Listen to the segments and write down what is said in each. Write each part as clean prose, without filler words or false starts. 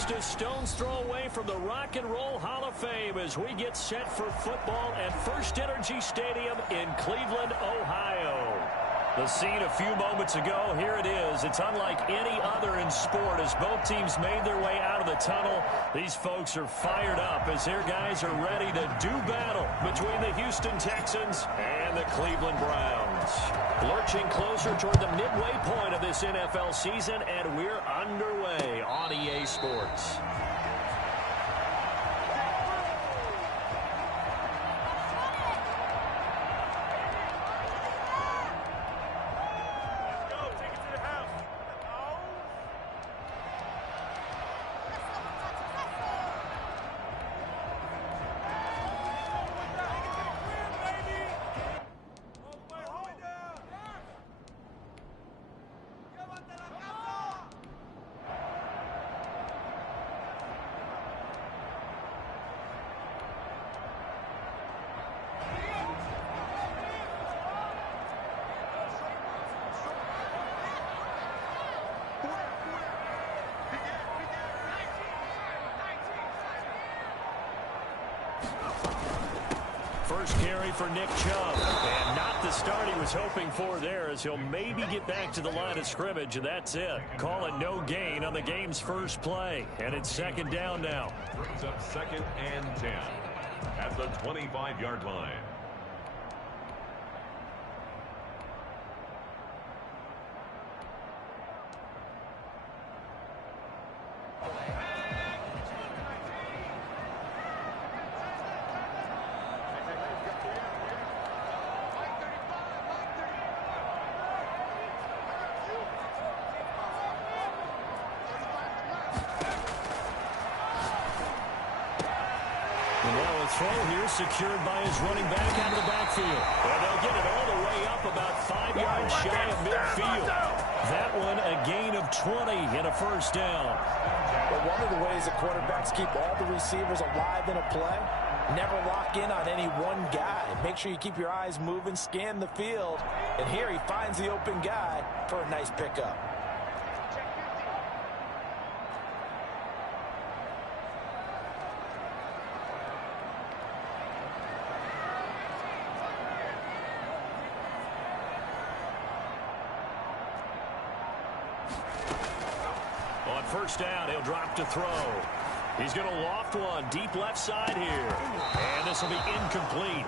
Just a stone's throw away from the Rock and Roll Hall of Fame as we get set for football at First Energy Stadium in Cleveland, Ohio. The scene a few moments ago, here it is. It's unlike any other in sport as both teams made their way out of the tunnel. These folks are fired up as their guys are ready to do battle between the Houston Texans and the Cleveland Browns. Lurching closer toward the midway point of this NFL season, and we're underway on EA Sports. First carry for Nick Chubb, and not the start he was hoping for there as he'll maybe get back to the line of scrimmage, and that's it. Call it no gain on the game's first play, and it's second down now. Brings up 2nd and 10 at the 25-yard line. Throw here secured by his running back out of the backfield. And they'll get it all the way up about 5 yards shy of midfield. That one a gain of 20 and a first down. Well, one of the ways the quarterbacks keep all the receivers alive in a play, never lock in on any one guy. Make sure you keep your eyes moving, scan the field. And here he finds the open guy for a nice pickup. On first down, he'll drop to throw. He's going to loft one deep left side here. And this will be incomplete.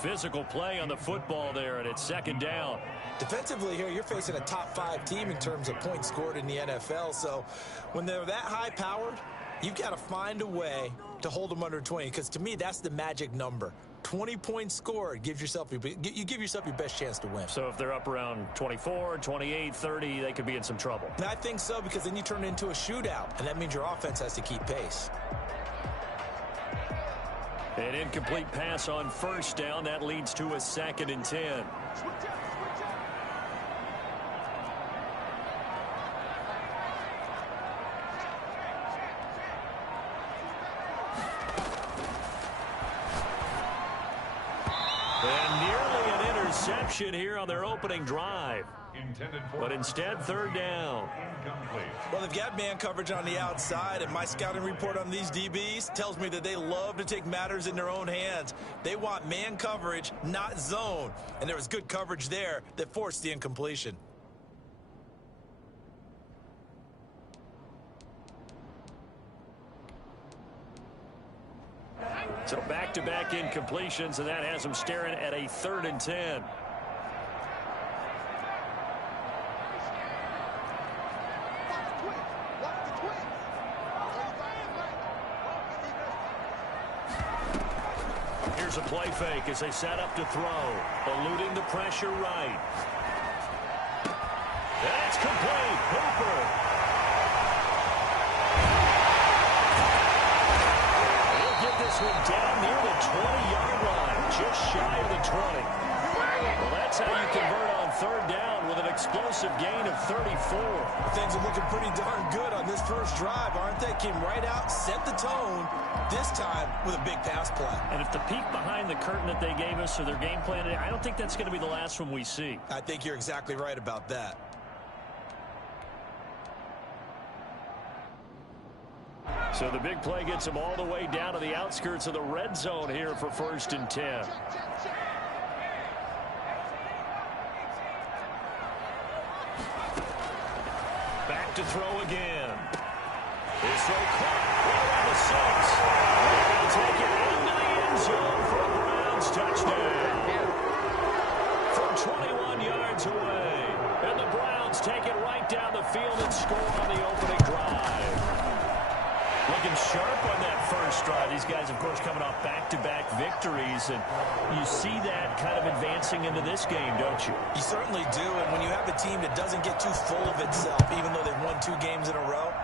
Physical play on the football there, and it's second down. Defensively here, you're facing a top-5 team in terms of points scored in the NFL. So when they're that high-powered, you've got to find a way to hold them under 20. Because to me, that's the magic number. 20 points scored, you give yourself your best chance to win. So if they're up around 24, 28, 30, they could be in some trouble. And I think so, because then you turn it into a shootout, and that means your offense has to keep pace. An incomplete pass on first down. That leads to a 2nd and 10. Here on their opening drive. But instead, third down. Well, they've got man coverage on the outside, and my scouting report on these DBs tells me that they love to take matters in their own hands. They want man coverage, not zone. And there was good coverage there that forced the incompletion. So back-to-back incompletions, and that has them staring at a 3rd and 10. Here's a play fake as they set up to throw, eluding the pressure right. That's complete. Hooper. This one down near the 20-yard line, just shy of the 20. Well, that's how you convert on third down with an explosive gain of 34. Things are looking pretty darn good on this first drive, aren't they? Came right out, set the tone, this time with a big pass play. And if the peek behind the curtain that they gave us or their game plan, I don't think that's going to be the last one we see. I think you're exactly right about that. So the big play gets him all the way down to the outskirts of the red zone here for 1st and 10. Back to throw again. His throw caught right around the 6. They'll take it into the end zone for a Browns touchdown. From 21 yards away. And the Browns take it right down the field and score on the opening drive. Looking sharp on that first drive. These guys, of course, coming off back-to-back victories. And you see that kind of advancing into this game, don't you? You certainly do. And when you have a team that doesn't get too full of itself, even though they've won 2 games in a row,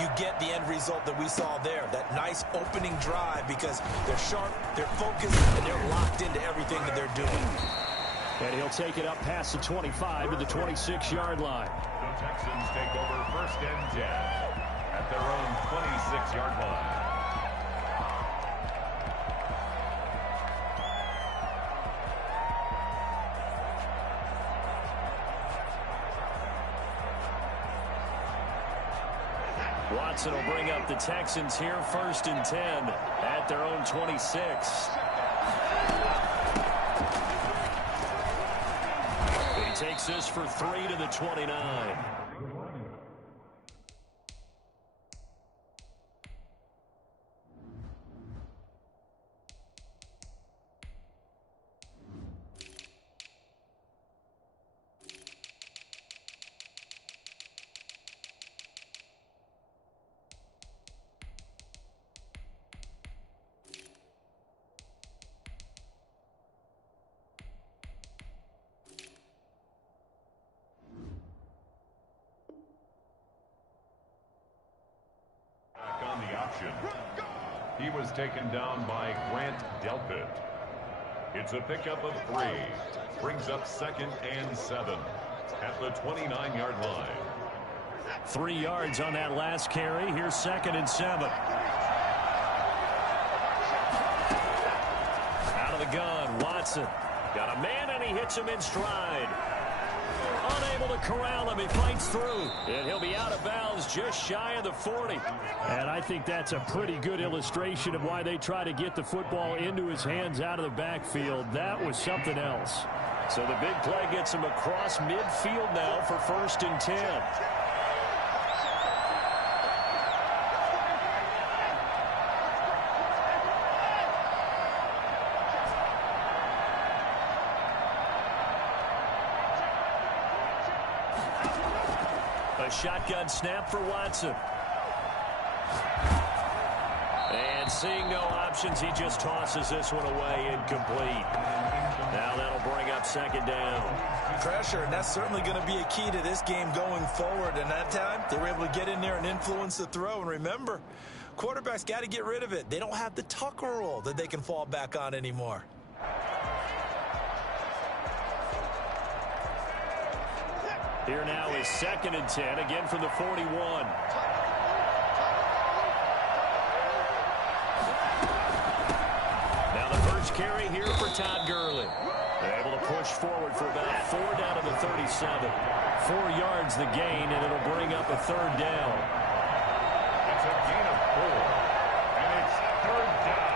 you get the end result that we saw there. That nice opening drive because they're sharp, they're focused, and they're locked into everything that they're doing. And he'll take it up past the 25 to the 26-yard line. The Texans take over 1st and 10 at their own 26-yard line. Watson will bring up the Texans here 1st and 10 at their own 26. He takes this for 3 to the 29. He was taken down by Grant Delpit. It's a pickup of 3. Brings up 2nd and 7 at the 29-yard line. 3 yards on that last carry. Here's 2nd and 7. Out of the gun, Watson. Got a man, and he hits him in stride. Unable to corral him. He fights through. And he'll be out of bounds just shy of the 40. And I think that's a pretty good illustration of why they try to get the football into his hands out of the backfield. That was something else. So the big play gets him across midfield now for 1st and 10. A shotgun snap for Watson. And seeing no options, he just tosses this one away incomplete. Now that'll bring up 2nd down. Pressure, and that's certainly going to be a key to this game going forward. And that time, they were able to get in there and influence the throw. And remember, quarterbacks got to get rid of it. They don't have the Tucker rule that they can fall back on anymore. Here now is 2nd and 10, again from the 41. Now the first carry here for Todd Gurley. They're able to push forward for about 4 down to the 37. 4 yards the gain, and it'll bring up a 3rd down. It's a gain of 4, and it's 3rd down.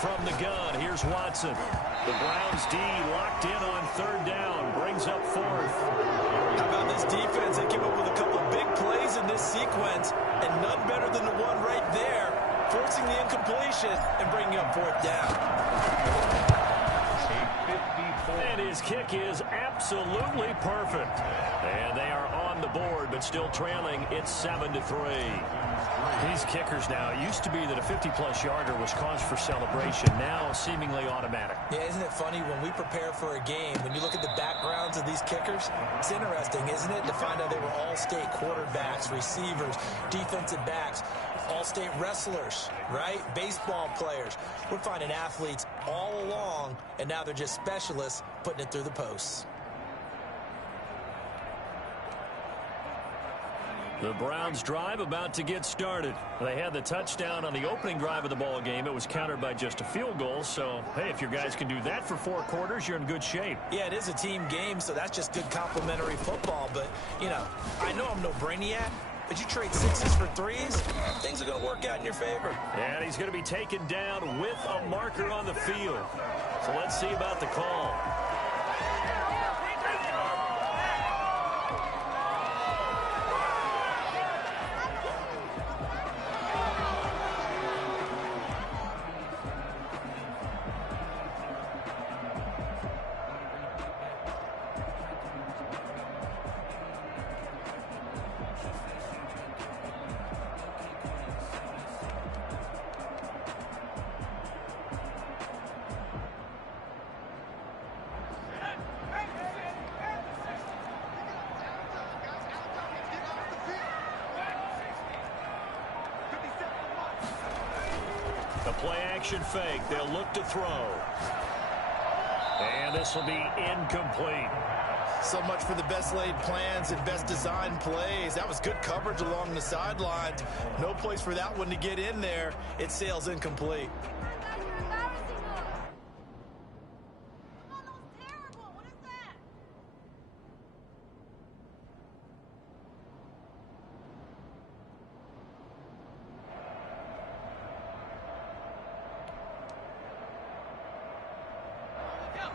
From the gun, here's Watson. The Browns D locked in on 3rd down, brings up 4th. How about this defense? They came up with a couple big plays in this sequence, and none better than the one right there, forcing the incompletion and bringing up 4th down. And his kick is absolutely perfect. And they are on the board, but still trailing. It's 7-3. These kickers now, it used to be that a 50-plus yarder was cause for celebration. Now seemingly automatic. Yeah, isn't it funny when we prepare for a game, when you look at the backgrounds of these kickers, it's interesting, isn't it, to find out they were all-state quarterbacks, receivers, defensive backs, all-state wrestlers, right? Baseball players. We're finding athletes all along, and now they're just specialists putting it through the posts. The Browns drive about to get started. They had the touchdown on the opening drive of the ball game. It was countered by just a field goal. So, hey, if your guys can do that for 4 quarters, you're in good shape. Yeah, it is a team game, so that's just good complimentary football. But, you know, I know I'm no brainiac, but you trade sixes for threes, things are going to work out in your favor. And he's going to be taken down with a marker on the field. So let's see about the call. The play-action fake. They'll look to throw. And this will be incomplete. So much for the best laid plans and best designed plays. That was good coverage along the sidelines. No place for that one to get in there. It sails incomplete.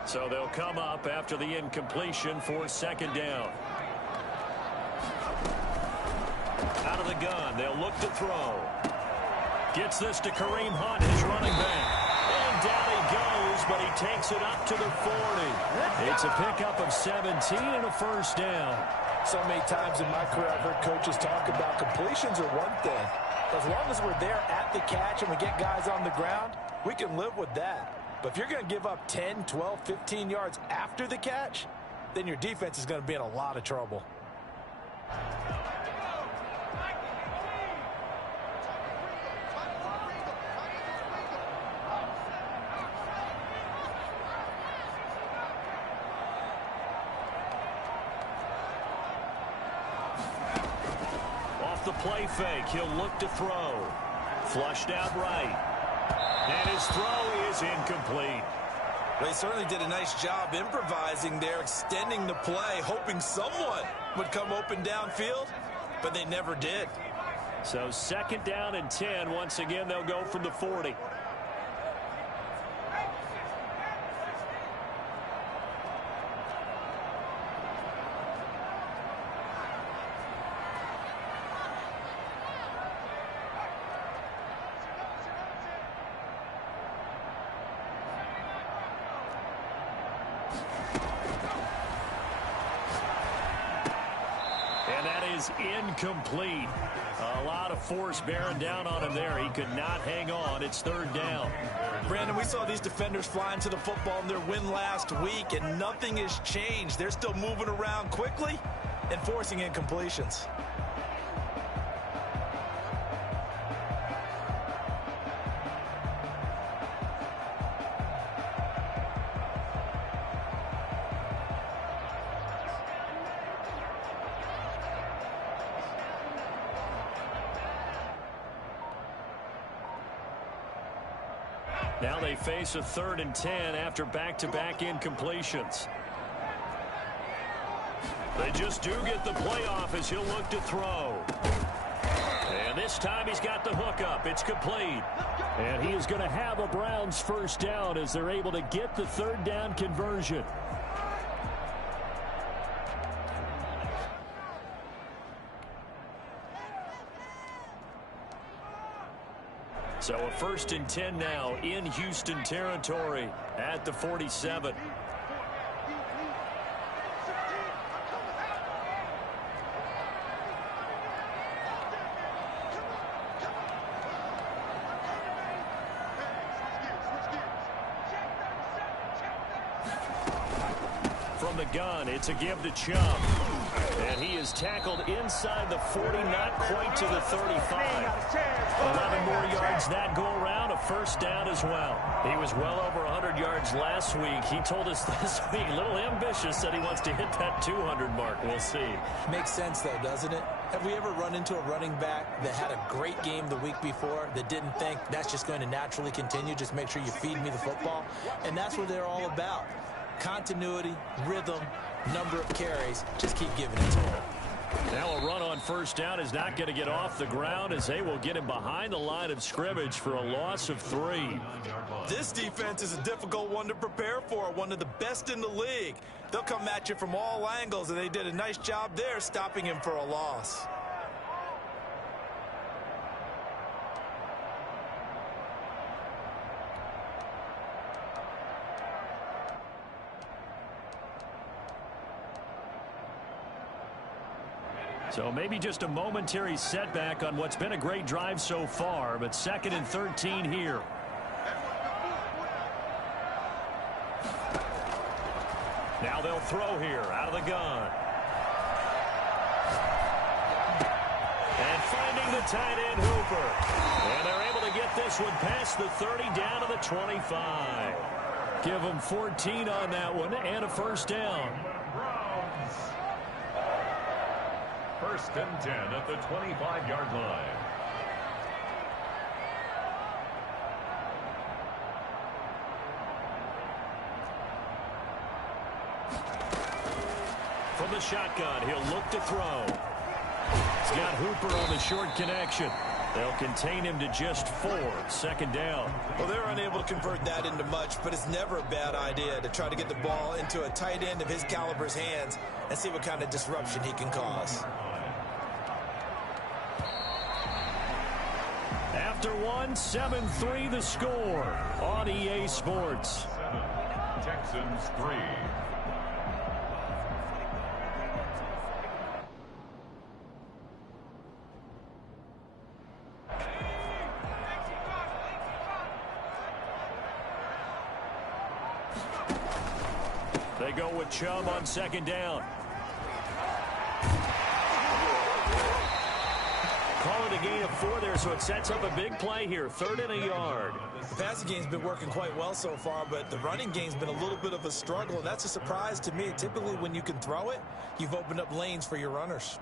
So they'll come up after the incompletion for second down. Out of the gun, they'll look to throw. Gets this to Kareem Hunt, his running back. And down he goes, but he takes it up to the 40. It's a pickup of 17 and a first down. So many times in my career I've heard coaches talk about completions are one thing. As long as we're there at the catch and we get guys on the ground, we can live with that. But if you're going to give up 10, 12, 15 yards after the catch, then your defense is going to be in a lot of trouble. Off the play fake, he'll look to throw. Flushed out right. And his throw is incomplete. Well, he certainly did a nice job improvising there, extending the play, hoping someone would come open downfield, but they never did. So second down and 10. Once again, they'll go from the 40. Incomplete. A lot of force bearing down on him there. He could not hang on. It's third down. Brandon, we saw these defenders flying to the football in their win last week, and nothing has changed. They're still moving around quickly and forcing incompletions. Now they face a 3rd and 10 after back-to-back incompletions. They just do get the playoff as he'll look to throw. And this time he's got the hook up. It's complete. And he is going to have a Browns first down as they're able to get the third down conversion. So a 1st and 10 now in Houston territory at the 47. From the gun, it's a give to Chubb. And he is tackled inside the 40, not quite to the 35. 11 more yards that go around, a first down as well. He was well over 100 yards last week. He told us this week, a little ambitious, said he wants to hit that 200 mark. We'll see. Makes sense, though, doesn't it? Have we ever run into a running back that had a great game the week before that didn't think that's just going to naturally continue? Just make sure you feed me the football. And that's what they're all about. Continuity, rhythm, number of carries. Just keep giving it to them. Now a run on first down is not going to get off the ground as they will get him behind the line of scrimmage for a loss of 3. This defense is a difficult one to prepare for, one of the best in the league. They'll come at you from all angles, and they did a nice job there stopping him for a loss. So maybe just a momentary setback on what's been a great drive so far, but 2nd and 13 here. Now they'll throw here out of the gun. And finding the tight end Hooper. And they're able to get this one past the 30 down to the 25. Give them 14 on that one and a first down. First and 10 at the 25-yard line. From the shotgun, he'll look to throw. He's got Hooper on the short connection. They'll contain him to just 4. 2nd down. Well, they're unable to convert that into much, but it's never a bad idea to try to get the ball into a tight end of his caliber's hands and see what kind of disruption he can cause. After 7-3 the score on EA Sports. 7, Texans 3. They go with Chubb on 2nd down. Call it a gain of 4 there, so it sets up a big play here. 3rd and a yard. The passing game's been working quite well so far, but the running game's been a little bit of a struggle, and that's a surprise to me. Typically, when you can throw it, you've opened up lanes for your runners.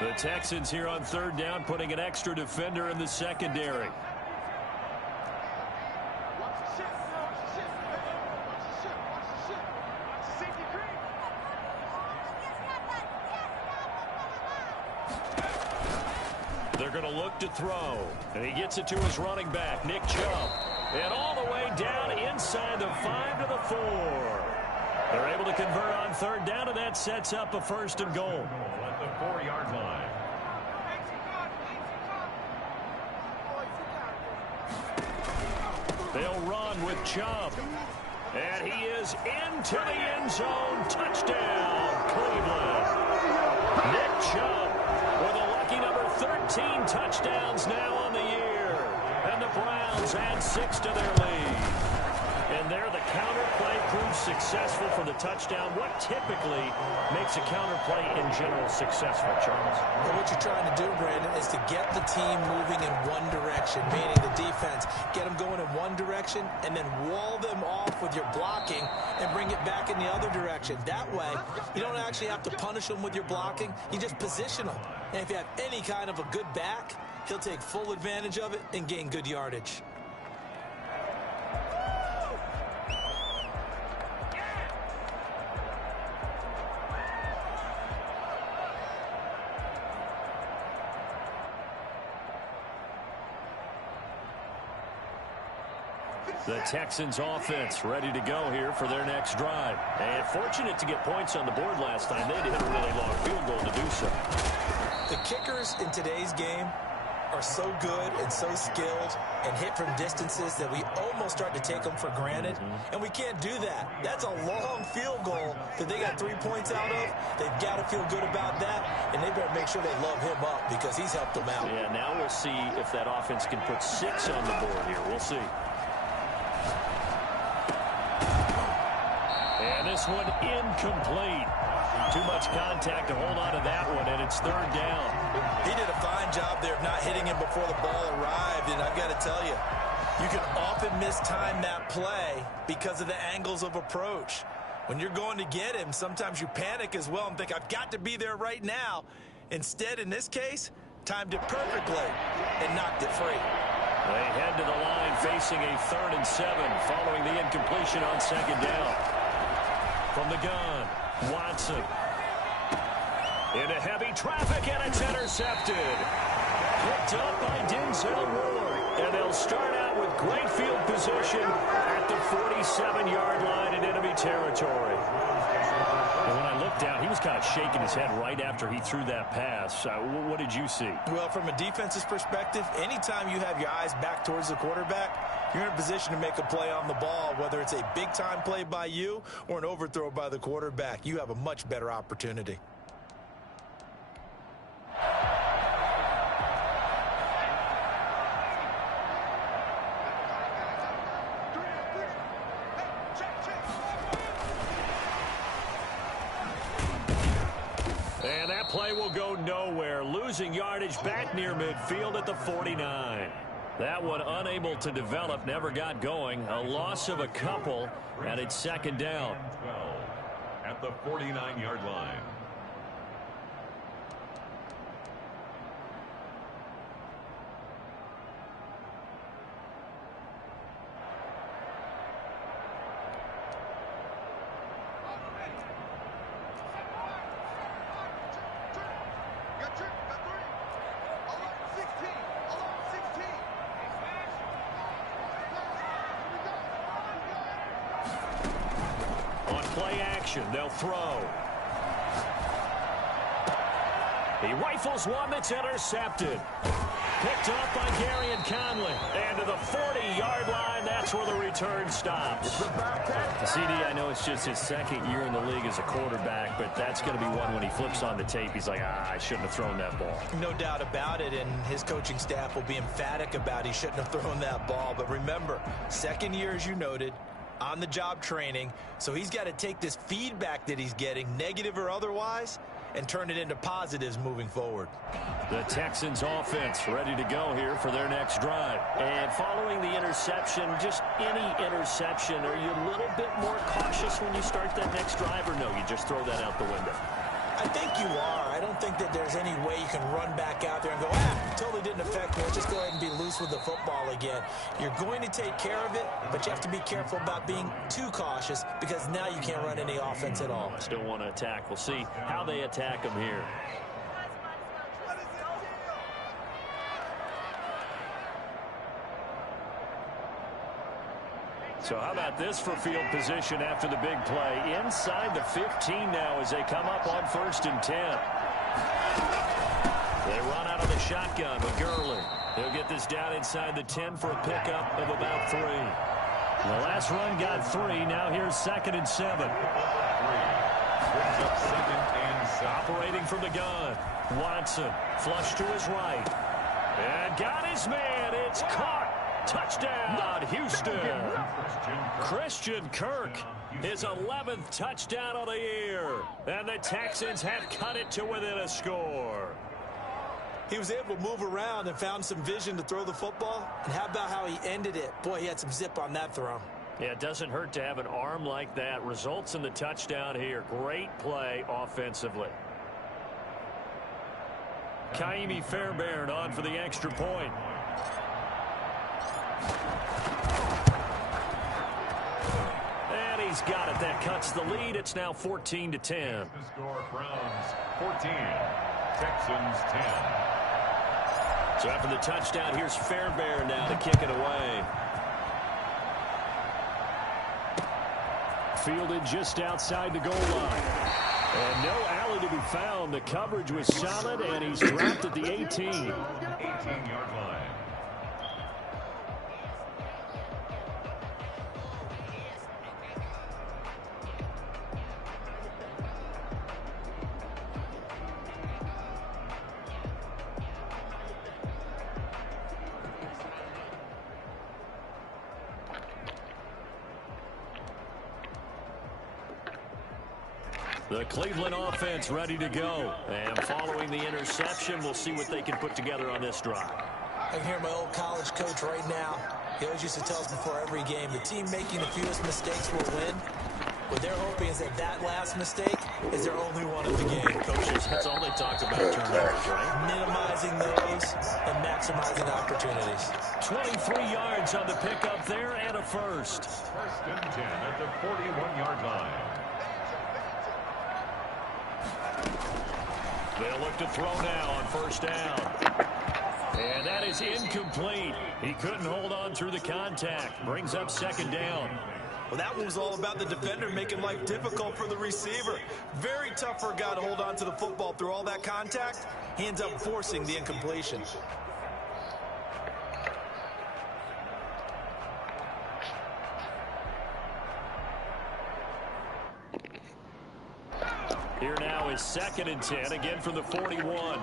The Texans here on 3rd down, putting an extra defender in the secondary. They're going to look to throw, and he gets it to his running back, Nick Chubb. And all the way down inside the 5 to the 4. They're able to convert on 3rd down, and that sets up a 1st and goal. At the 4-yard line. They'll run with Chubb. And he is into the end zone. Touchdown, Cleveland. Nick Chubb with a lucky number 13 touchdowns now on the year. And the Browns add 6 to their lead. And there the counter play proves successful for the touchdown. What typically makes a counter play in general successful, Charles? Well, what you're trying to do, Brandon, is to get the team moving in one direction, meaning the defense. Get them going in one direction and then wall them off with your blocking and bring it back in the other direction. That way, you don't actually have to punish them with your blocking. You just position them. And if you have any kind of a good back, he'll take full advantage of it and gain good yardage. The Texans offense ready to go here for their next drive. And fortunate to get points on the board last time. They had to hit a really long field goal to do so. The kickers in today's game are so good and so skilled and hit from distances that we almost start to take them for granted. And we can't do that. That's a long field goal that they got 3 points out of. They've got to feel good about that, and they better make sure they love him up because he's helped them out. Yeah, now we'll see if that offense can put 6 on the board here. We'll see. And this one incomplete. Too much contact to hold on to that one, and it's 3rd down. He did a fine job there of not hitting him before the ball arrived, and I've got to tell you, you can often mistime that play because of the angles of approach. When you're going to get him, sometimes you panic as well and think, I've got to be there right now. Instead, in this case, timed it perfectly and knocked it free. They head to the line facing a 3rd and 7 following the incompletion on 2nd down. From the gun, Watson. Into heavy traffic, and it's intercepted. Picked up by Denzel Ward. And they'll start out with great field position at the 47-yard line in enemy territory. And when I looked down, he was kind of shaking his head right after he threw that pass. What did you see? Well, from a defense's perspective, anytime you have your eyes back towards the quarterback, you're in a position to make a play on the ball, whether it's a big-time play by you or an overthrow by the quarterback. You have a much better opportunity. And that play will go nowhere, losing yardage back near midfield at the 49. That one unable to develop, never got going. A loss of a couple, and it's 2nd down. 12 at the 49-yard line. They'll throw. He rifles one that's intercepted. Picked up by Gary and Conley. And to the 40-yard line, that's where the return stops. CD, I know it's just his 2nd year in the league as a quarterback, but that's going to be one when he flips on the tape. He's like, I shouldn't have thrown that ball. No doubt about it, and his coaching staff will be emphatic about he shouldn't have thrown that ball. But remember, 2nd year, as you noted, on-the-job training, so he's got to take this feedback that he's getting, negative or otherwise, and turn it into positives moving forward. The Texans offense ready to go here for their next drive. And following the interception, just any interception, are you a little bit more cautious when you start that next drive, or no, you just throw that out the window? I think you are. I don't think that there's any way you can run back out there and go, totally didn't affect me. Let's just go ahead and be loose with the football again. You're going to take care of it, but you have to be careful about being too cautious because now you can't run any offense at all. Still want to attack. We'll see how they attack them here. So how about this for field position after the big play? Inside the 15 now as they come up on 1st and 10. They run out of the shotgun with Gurley. He'll get this down inside the 10 for a pickup of about 3. The last run got 3. Now here's 2nd and 7. Brings up 2nd and 7. Operating from the gun. Watson flush to his right. And got his man. It's caught. Touchdown, Houston. Christian Kirk, his 11th touchdown of the year. And the Texans have cut it to within a score. He was able to move around and found some vision to throw the football. And how about how he ended it? Boy, he had some zip on that throw. Yeah, it doesn't hurt to have an arm like that. Results in the touchdown here. Great play offensively. Kaimi Fairbairn on for the extra point. And he's got it. That cuts the lead. It's now 14-10. The score, Browns 14, Texans 10. So after the touchdown, here's Fairbairn now to kick it away. Fielded just outside the goal line. And no alley to be found. The coverage was solid, and he's dropped at the 18. 18-yard line. The Cleveland offense ready to go. And following the interception, we'll see what they can put together on this drive. I can hear my old college coach right now. He always used to tell us before every game, the team making the fewest mistakes will win. What they're hoping is that that last mistake is their only one of the game. Coaches, that's all they talk about, turnovers, right? Minimizing those and maximizing opportunities. 23 yards on the pickup there and a first. First and 10 at the 41-yard line. They'll look to throw now on first down. And that is incomplete. He couldn't hold on through the contact. Brings up second down. Well, that one was all about the defender making life difficult for the receiver. Very tough for a guy to hold on to the football through all that contact. He ends up forcing the incompletion. Here now is second and 10, again from the 41.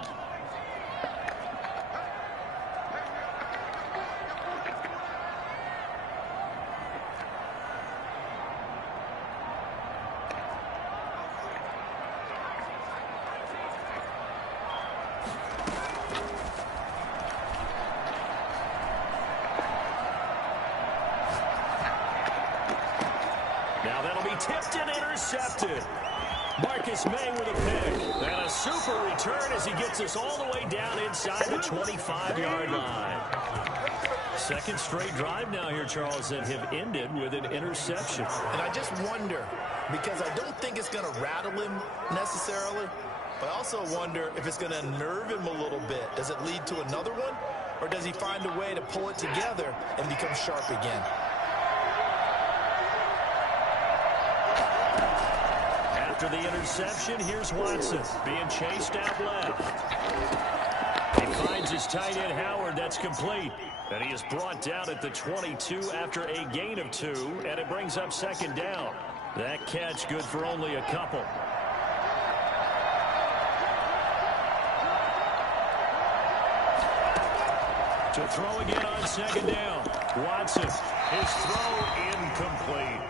Now that'll be tipped and intercepted. Marcus Maine with a pick. And a super return as he gets us all the way down inside the 25-yard line. Second straight drive now here, Charles, that have ended with an interception. And I just wonder, because I don't think it's going to rattle him necessarily, but I also wonder if it's going to unnerve him a little bit. Does it lead to another one? Or does he find a way to pull it together and become sharp again? After the interception, here's Watson being chased out left. He finds his tight end Howard. That's complete. And he is brought down at the 22 after a gain of 2, and it brings up second down. That catch good for only a couple. To throw again on second down. Watson, his throw incomplete.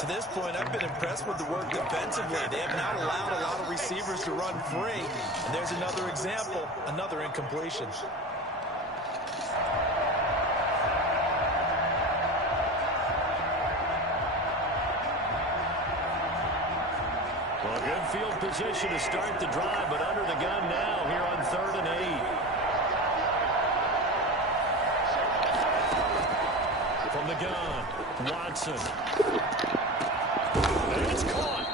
To this point, I've been impressed with the work defensively. They have not allowed a lot of receivers to run free. And there's another example, another incompletion. Well, good field position to start the drive, but under the gun now here on 3rd and 8. From the gun, Watson. And it's caught.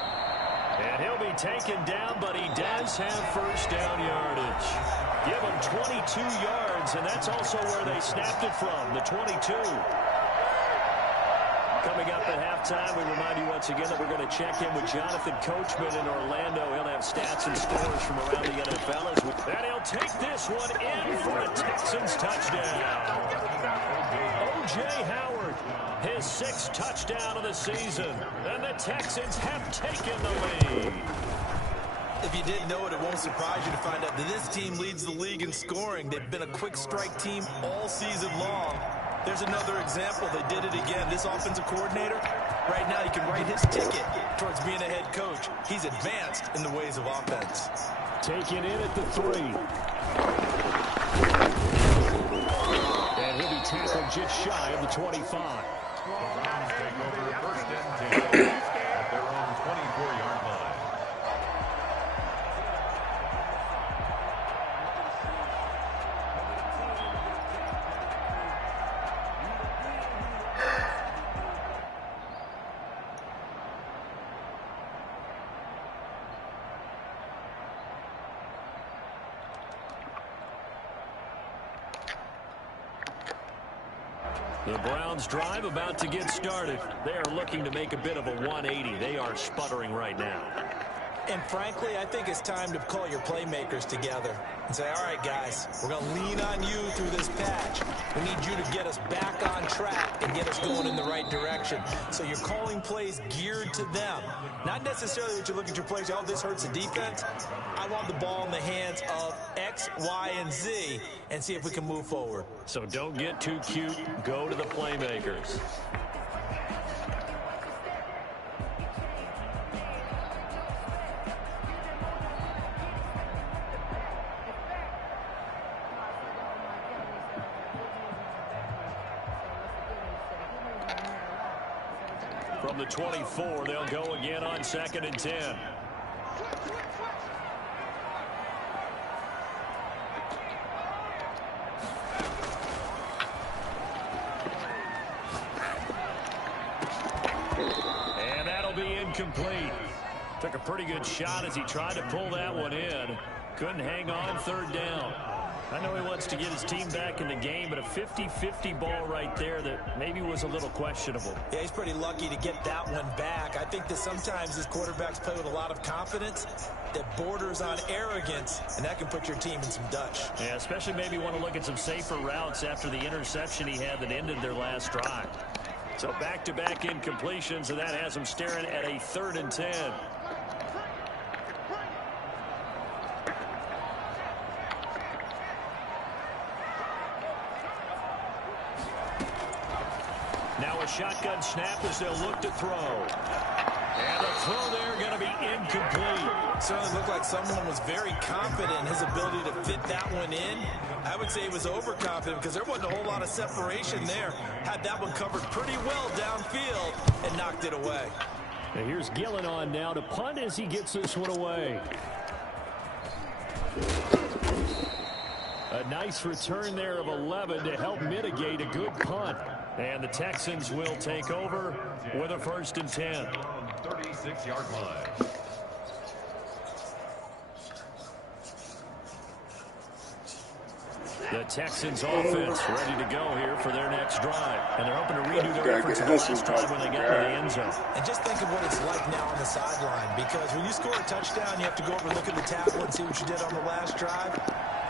And he'll be taken down, but he does have first down yardage. Give him 22 yards, and that's also where they snapped it from, the 22. Coming up at halftime, we remind you once again that we're going to check in with Jonathan Coachman in Orlando. He'll have stats and scores from around the NFL. And he'll take this one in for a Texans touchdown. O.J. Howard, his 6th touchdown of the season. And the Texans have taken the lead. If you didn't know it, it won't surprise you to find out that this team leads the league in scoring. They've been a quick strike team all season long. There's another example. They did it again. This offensive coordinator, right now, he can write his ticket towards being a head coach. He's advanced in the ways of offense. Taken in at the 3. And he'll be tackled just shy of the 25. The Browns take over first and 10 at their own 24-yard line. The Browns drive about to get started. They are looking to make a bit of a 180. They are sputtering right now. And frankly, I think it's time to call your playmakers together and say, all right, guys, we're going to lean on you through this patch. We need you to get us back on track and get us going in the right direction. So you're calling plays geared to them. Not necessarily that you look at your plays, oh, this hurts the defense. I want the ball in the hands of X, Y, and Z and see if we can move forward. So don't get too cute. Go to the playmakers. From the 24, they'll go again on 2nd and 10. And that'll be incomplete. Took a pretty good shot as he tried to pull that one in. Couldn't hang on 3rd down. I know he wants to get his team back in the game, but a 50-50 ball right there that maybe was a little questionable. Yeah, he's pretty lucky to get that one back. I think that sometimes his quarterbacks play with a lot of confidence that borders on arrogance, and that can put your team in some Dutch. Yeah, especially maybe want to look at some safer routes after the interception he had that ended their last drive. So back-to-back incompletions, and that has him staring at a 3rd and 10. Now a shotgun snap as they'll look to throw. And the throw there going to be incomplete. Certainly looked like someone was very confident in his ability to fit that one in. I would say he was overconfident because there wasn't a whole lot of separation there. Had that one covered pretty well downfield and knocked it away. And here's Gillen on now to punt as he gets this one away. A nice return there of 11 to help mitigate a good punt. And the Texans will take over with a 1st and 10. 36-yard line. The Texans offense ready to go here for their next drive. And they're hoping to redo their efforts in the last drive when they got to the end zone. And just think of what it's like now on the sideline, because when you score a touchdown, you have to go over and look at the tablet and see what you did on the last drive.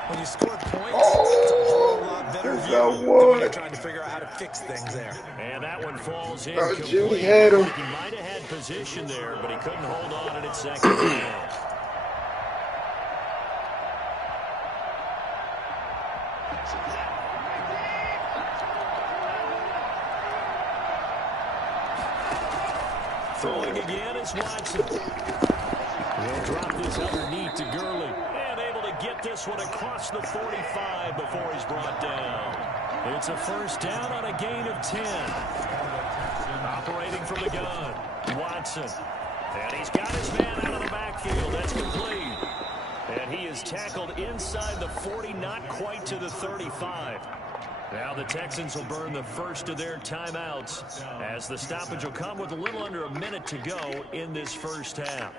When you score points, it's a whole lot better view than when you're trying to figure out how to fix things there. And that one falls in. Judy had him. He might have had position there, but he couldn't hold on and it's 2nd down. Throwing again is Watson. He'll drop this underneath to Gurley. And able to get this one across the 45 before he's brought down. It's a 1st down on a gain of 10. Operating from the gun, Watson. And he's got his man out of the backfield. That's complete. And he is tackled inside the 40, not quite to the 35. Now the Texans will burn the first of their timeouts as the stoppage will come with a little under a minute to go in this 1st half.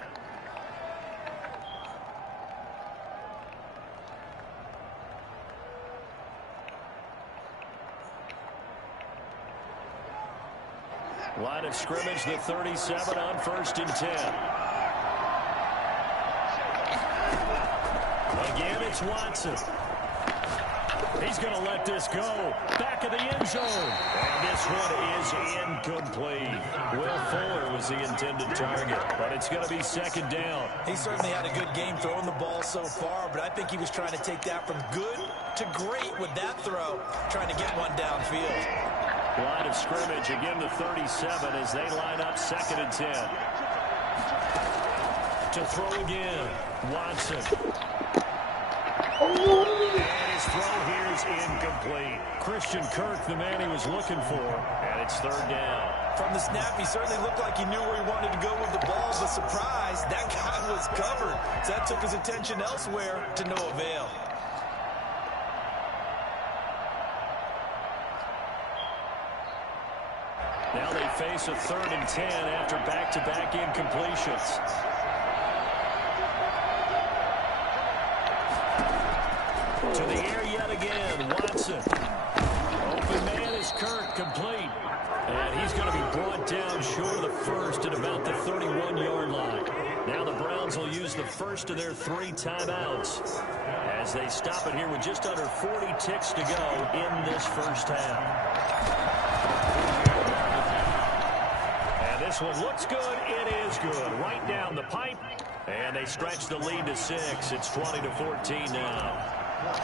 Line of scrimmage, the 37 on 1st and 10. Again, it's Watson. He's going to let this go. Back of the end zone. And this one is incomplete. Will Fuller was the intended target, but it's going to be 2nd down. He certainly had a good game throwing the ball so far, but I think he was trying to take that from good to great with that throw, trying to get one downfield. Line of scrimmage, again the 37 as they line up 2nd and 10. To throw again, Watson. And his throw here is incomplete. Christian Kirk, the man he was looking for, and it's 3rd down. From the snap, he certainly looked like he knew where he wanted to go with the ball, but surprise, that guy was covered. So that took his attention elsewhere to no avail. Now they face a 3rd and 10 after back-to-back incompletions. To the air yet again, Watson. Open man is Kirk, complete. And he's going to be brought down short of the first at about the 31-yard line. Now the Browns will use the first of their 3 timeouts as they stop it here with just under 40 ticks to go in this 1st half. This one looks good. It is good. Right down the pipe. And they stretch the lead to 6. It's 20-14 now.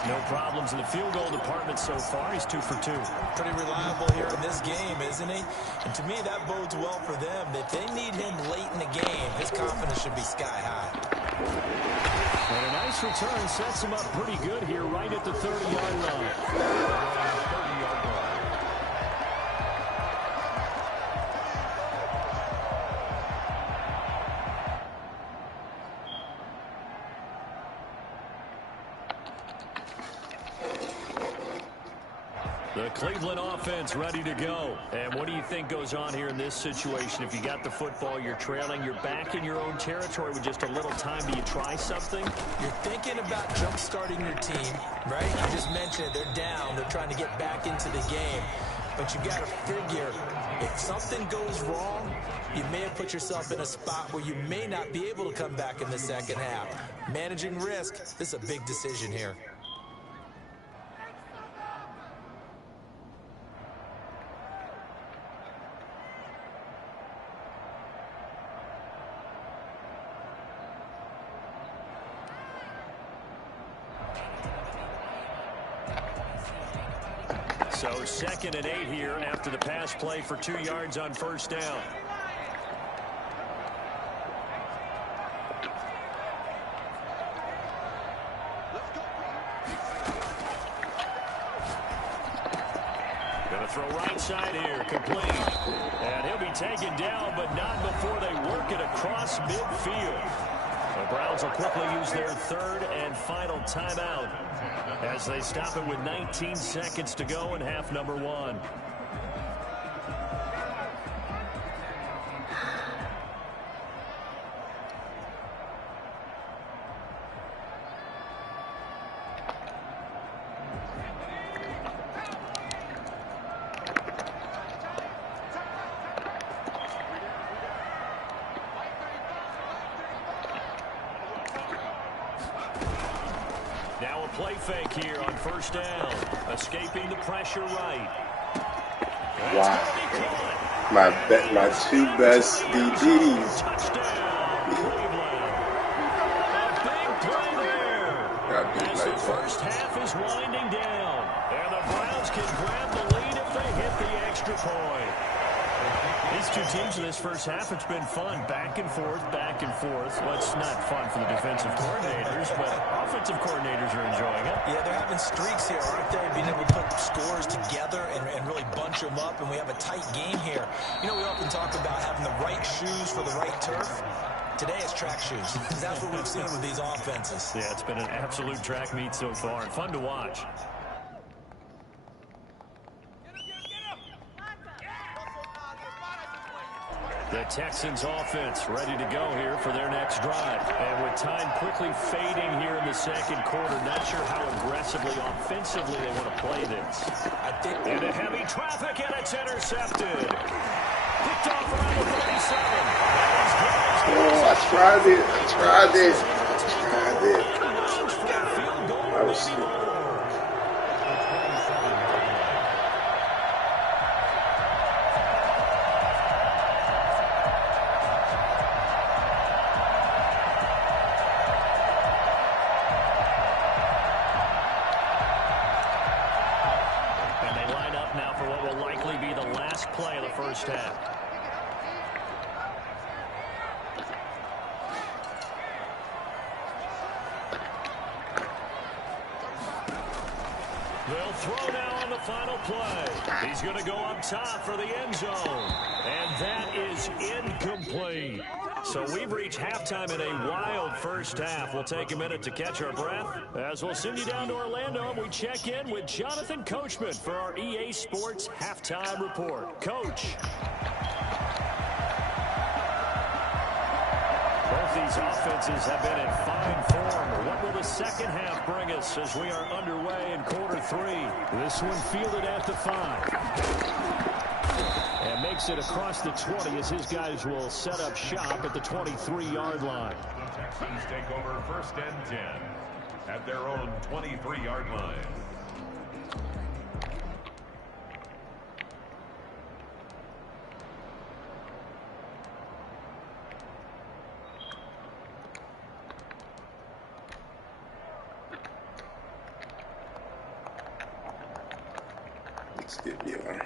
No problems in the field goal department so far. He's 2 for 2. Pretty reliable here in this game, isn't he? And to me, that bodes well for them. If they need him late in the game, his confidence should be sky high. And a nice return sets him up pretty good here right at the 30-yard line. The Cleveland offense ready to go. And what do you think goes on here in this situation? If you got the football, you're trailing, you're back in your own territory with just a little time. Do you try something? You're thinking about jump-starting your team, right? You just mentioned it. They're down. They're trying to get back into the game. But you got to figure, if something goes wrong, you may have put yourself in a spot where you may not be able to come back in the second half. Managing risk, this is a big decision here. So 2nd and 8 here after the pass play for 2 yards on first down. Going to throw right side here, complete. And he'll be taken down, but not before they work it across midfield. The Browns will quickly use their 3rd and final timeout as they stop it with 19 seconds to go in half number 1. Now a play fake here on first down. Escaping the pressure right. Wow. My 2 best DBs. Touchdown, Cleveland. A big play there. As the first half is winding down. And the Browns can grab the lead if they hit the extra point. These two teams in this first half, it's been fun. Back and forth, back and forth. Well, it's not fun for the defensive coordinators, but offensive coordinators are enjoying it. Yeah, they're having streaks here, aren't they? Being able to put scores together and really bunch them up, and we have a tight game here. You know, we often talk about having the right shoes for the right turf. Today it's track shoes, because that's what we've seen with these offenses. Yeah, it's been an absolute track meet so far, and fun to watch. The Texans offense ready to go here for their next drive. And with time quickly fading here in the second quarter, not sure how aggressively, offensively they want to play this. Into heavy traffic, and it's intercepted. Picked off around the 37. Oh, I tried it. I was stupid. Play of the first half. They'll throw now on the final play. He's going to go up top for the end zone. And that is incomplete. So we've reached halftime in a wild first half. We'll take a minute to catch our breath as we'll send you down to Orlando, and we check in with Jonathan Coachman for our EA Sports Halftime Report. Coach. Both these offenses have been in fine form. What will the second half bring us as we are underway in quarter 3? This one fielded at the 5. And makes it across the 20 as his guys will set up shop at the 23-yard line. The Texans take over 1st and 10 at their own 23-yard line. Let's get you on.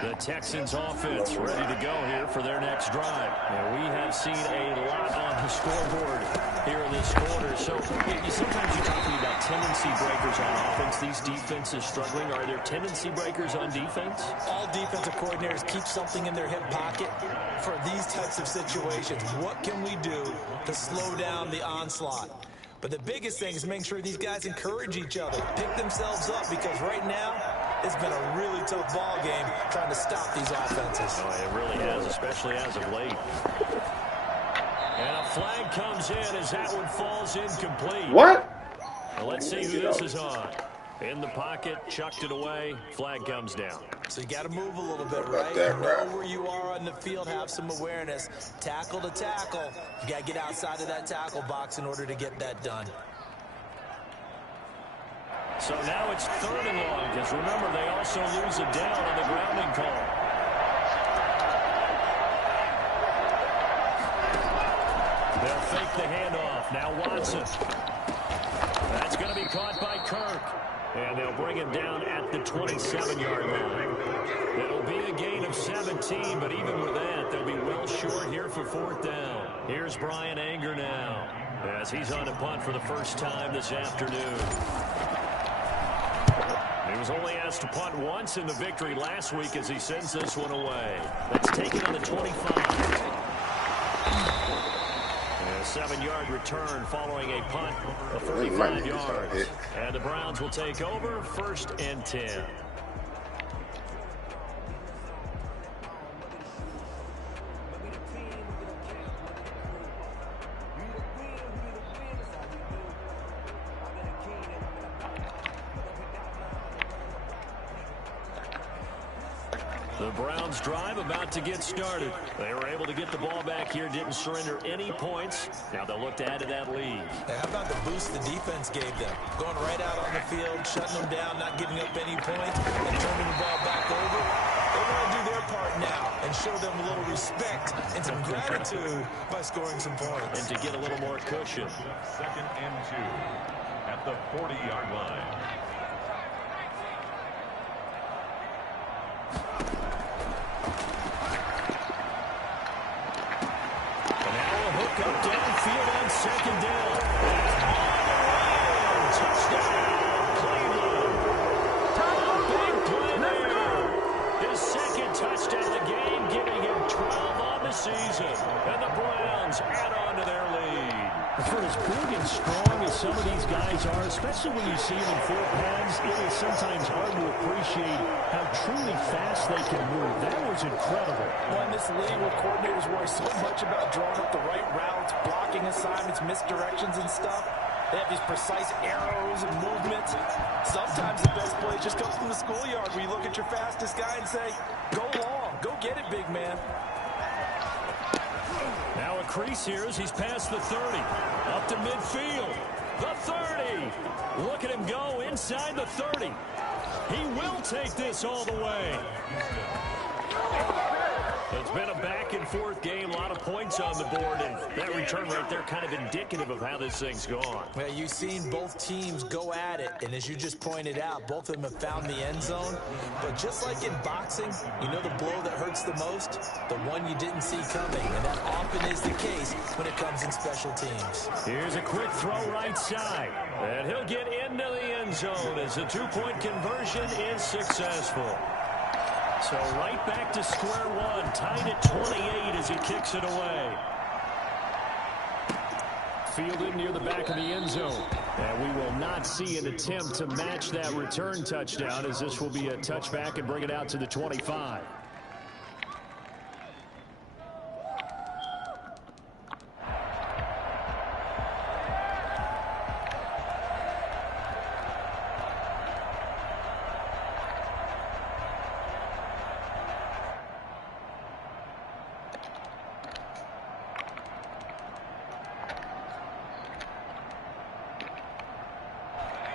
The Texans offense ready to go here for their next drive. And we have seen a lot on the scoreboard here in this quarter. So sometimes you talk to me about tendency breakers on offense. These defenses struggling. Are there tendency breakers on defense? All defensive coordinators keep something in their hip pocket for these types of situations. What can we do to slow down the onslaught? But the biggest thing is make sure these guys encourage each other, pick themselves up, because right now it's been a really tough ball game trying to stop these offenses. Oh, it really has, especially as of late. And a flag comes in as that one falls incomplete. What? Well, let's see who this is on. In the pocket, chucked it away, flag comes down. So you got to move a little bit, About right? that, right? Know where you are on the field, have some awareness. Tackle to tackle. You got to get outside of that tackle box in order to get that done. So now it's 3rd and long, because remember, they also lose a down on the grounding call. They'll fake the handoff. Now Watson. That's going to be caught by Kirk. And they'll bring him down at the 27-yard line. It'll be a gain of 17, but even with that, they'll be well short here for 4th down. Here's Brian Anger now, as he's on a punt for the first time this afternoon. He was only asked to punt once in the victory last week as he sends this one away. Let's take it on the 25. A 7-yard return following a punt of 35 yards. And the Browns will take over 1st and 10. The Browns drive about to get started. They were able to get the ball back here, didn't surrender any points. Now they'll look to add to that lead. Hey, how about the boost the defense gave them? Going right out on the field, shutting them down, not giving up any points, and turning the ball back over. They want to do their part now and show them a little respect and some gratitude by scoring some points. And to get a little more cushion. 2nd and 2 at the 40-yard line. Up downfield on 2nd down. Touchdown, Cleveland. Big play there. His 2nd touchdown of the game, giving him 12 on the season. And the Browns add on to their lead. For as big and strong as some of these guys are, especially when you see them in full pads, it is sometimes hard to appreciate how truly fast they can move. That was incredible. Well, in this league where coordinators worry so much about drawing up the right routes, blocking assignments, misdirections and stuff, they have these precise arrows and movements. Sometimes the best plays just come from the schoolyard where you look at your fastest guy and say, go long, go get it, big man. Now a crease here as he's past the 30. Up to midfield. The 30. Look at him go inside the 30. He will take this all the way. It's been a back-and-forth game, a lot of points on the board, and that return right there kind of indicative of how this thing's gone. Well, you've seen both teams go at it, and as you just pointed out, both of them have found the end zone. But just like in boxing, you know the blow that hurts the most? The one you didn't see coming, and that often is the case when it comes in special teams. Here's a quick throw right side, and he'll get into the end zone as the two-point conversion is successful. So right back to square one, tied at 28 as he kicks it away. Fielded near the back of the end zone. And we will not see an attempt to match that return touchdown, as this will be a touchback and bring it out to the 25.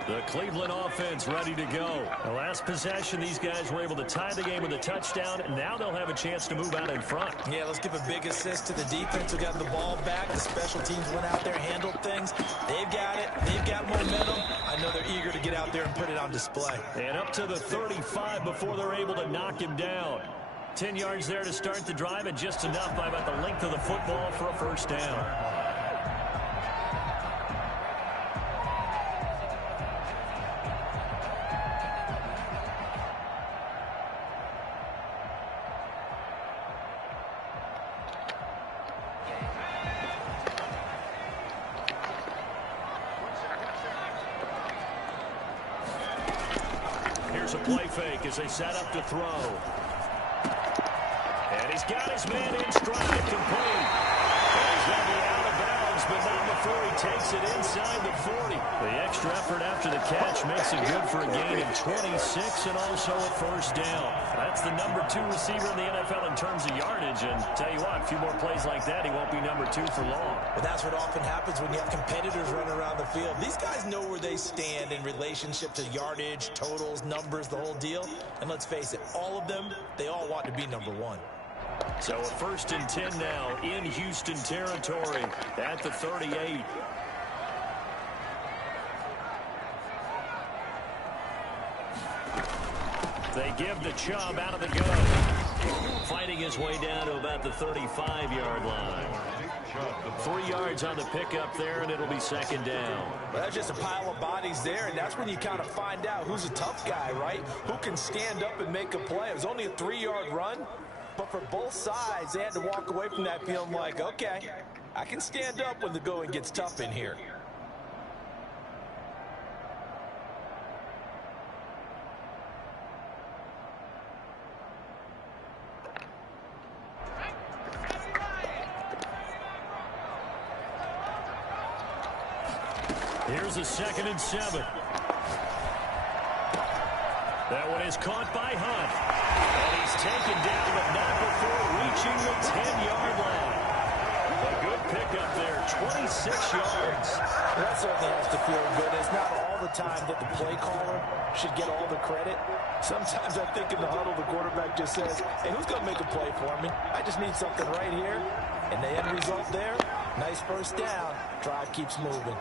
The Cleveland offense ready to go. The last possession, these guys were able to tie the game with a touchdown, and now they'll have a chance to move out in front. Yeah, let's give a big assist to the defense who got the ball back. The special teams went out there, handled things. They've got it. They've got momentum. I know they're eager to get out there and put it on display. And up to the 35 before they're able to knock him down. 10 yards there to start the drive, and just enough by about the length of the football for a first down. Here's a play fake as they set up to throw. And he's got his man in stride, complete. And he's going to be out of bounds, but not before he takes it inside the 40. The extra effort after the catch makes it good for a gain of 26 and also a first down. That's the number 2 receiver in the NFL in terms of yardage. And tell you what, a few more plays like that, he won't be number 2 for long. But that's what often happens when you have competitors running around the field. These guys know where they stand in relationship to yardage, totals, numbers, the whole deal. And let's face it, all of them, they all want to be number 1. So a 1st and 10 now in Houston territory at the 38. They give the Chubb out of the gun. Fighting his way down to about the 35-yard line. 3 yards on the pickup there, and it'll be 2nd down. Well, that's just a pile of bodies there, and that's when you kind of find out who's a tough guy, right? Who can stand up and make a play. It was only a 3-yard run, but for both sides, they had to walk away from that feeling like, okay, I can stand up when the going gets tough in here. Here's a 2nd and 7. That one is caught by Hunt. And he's taken down, but not before reaching the 10-yard line. A good pickup there, 26 yards. That certainly has to feel good. It's not all the time that the play caller should get all the credit. Sometimes I think in the huddle, the quarterback just says, hey, who's going to make a play for me? I just need something right here. And the end result there, nice first down. Drive keeps moving.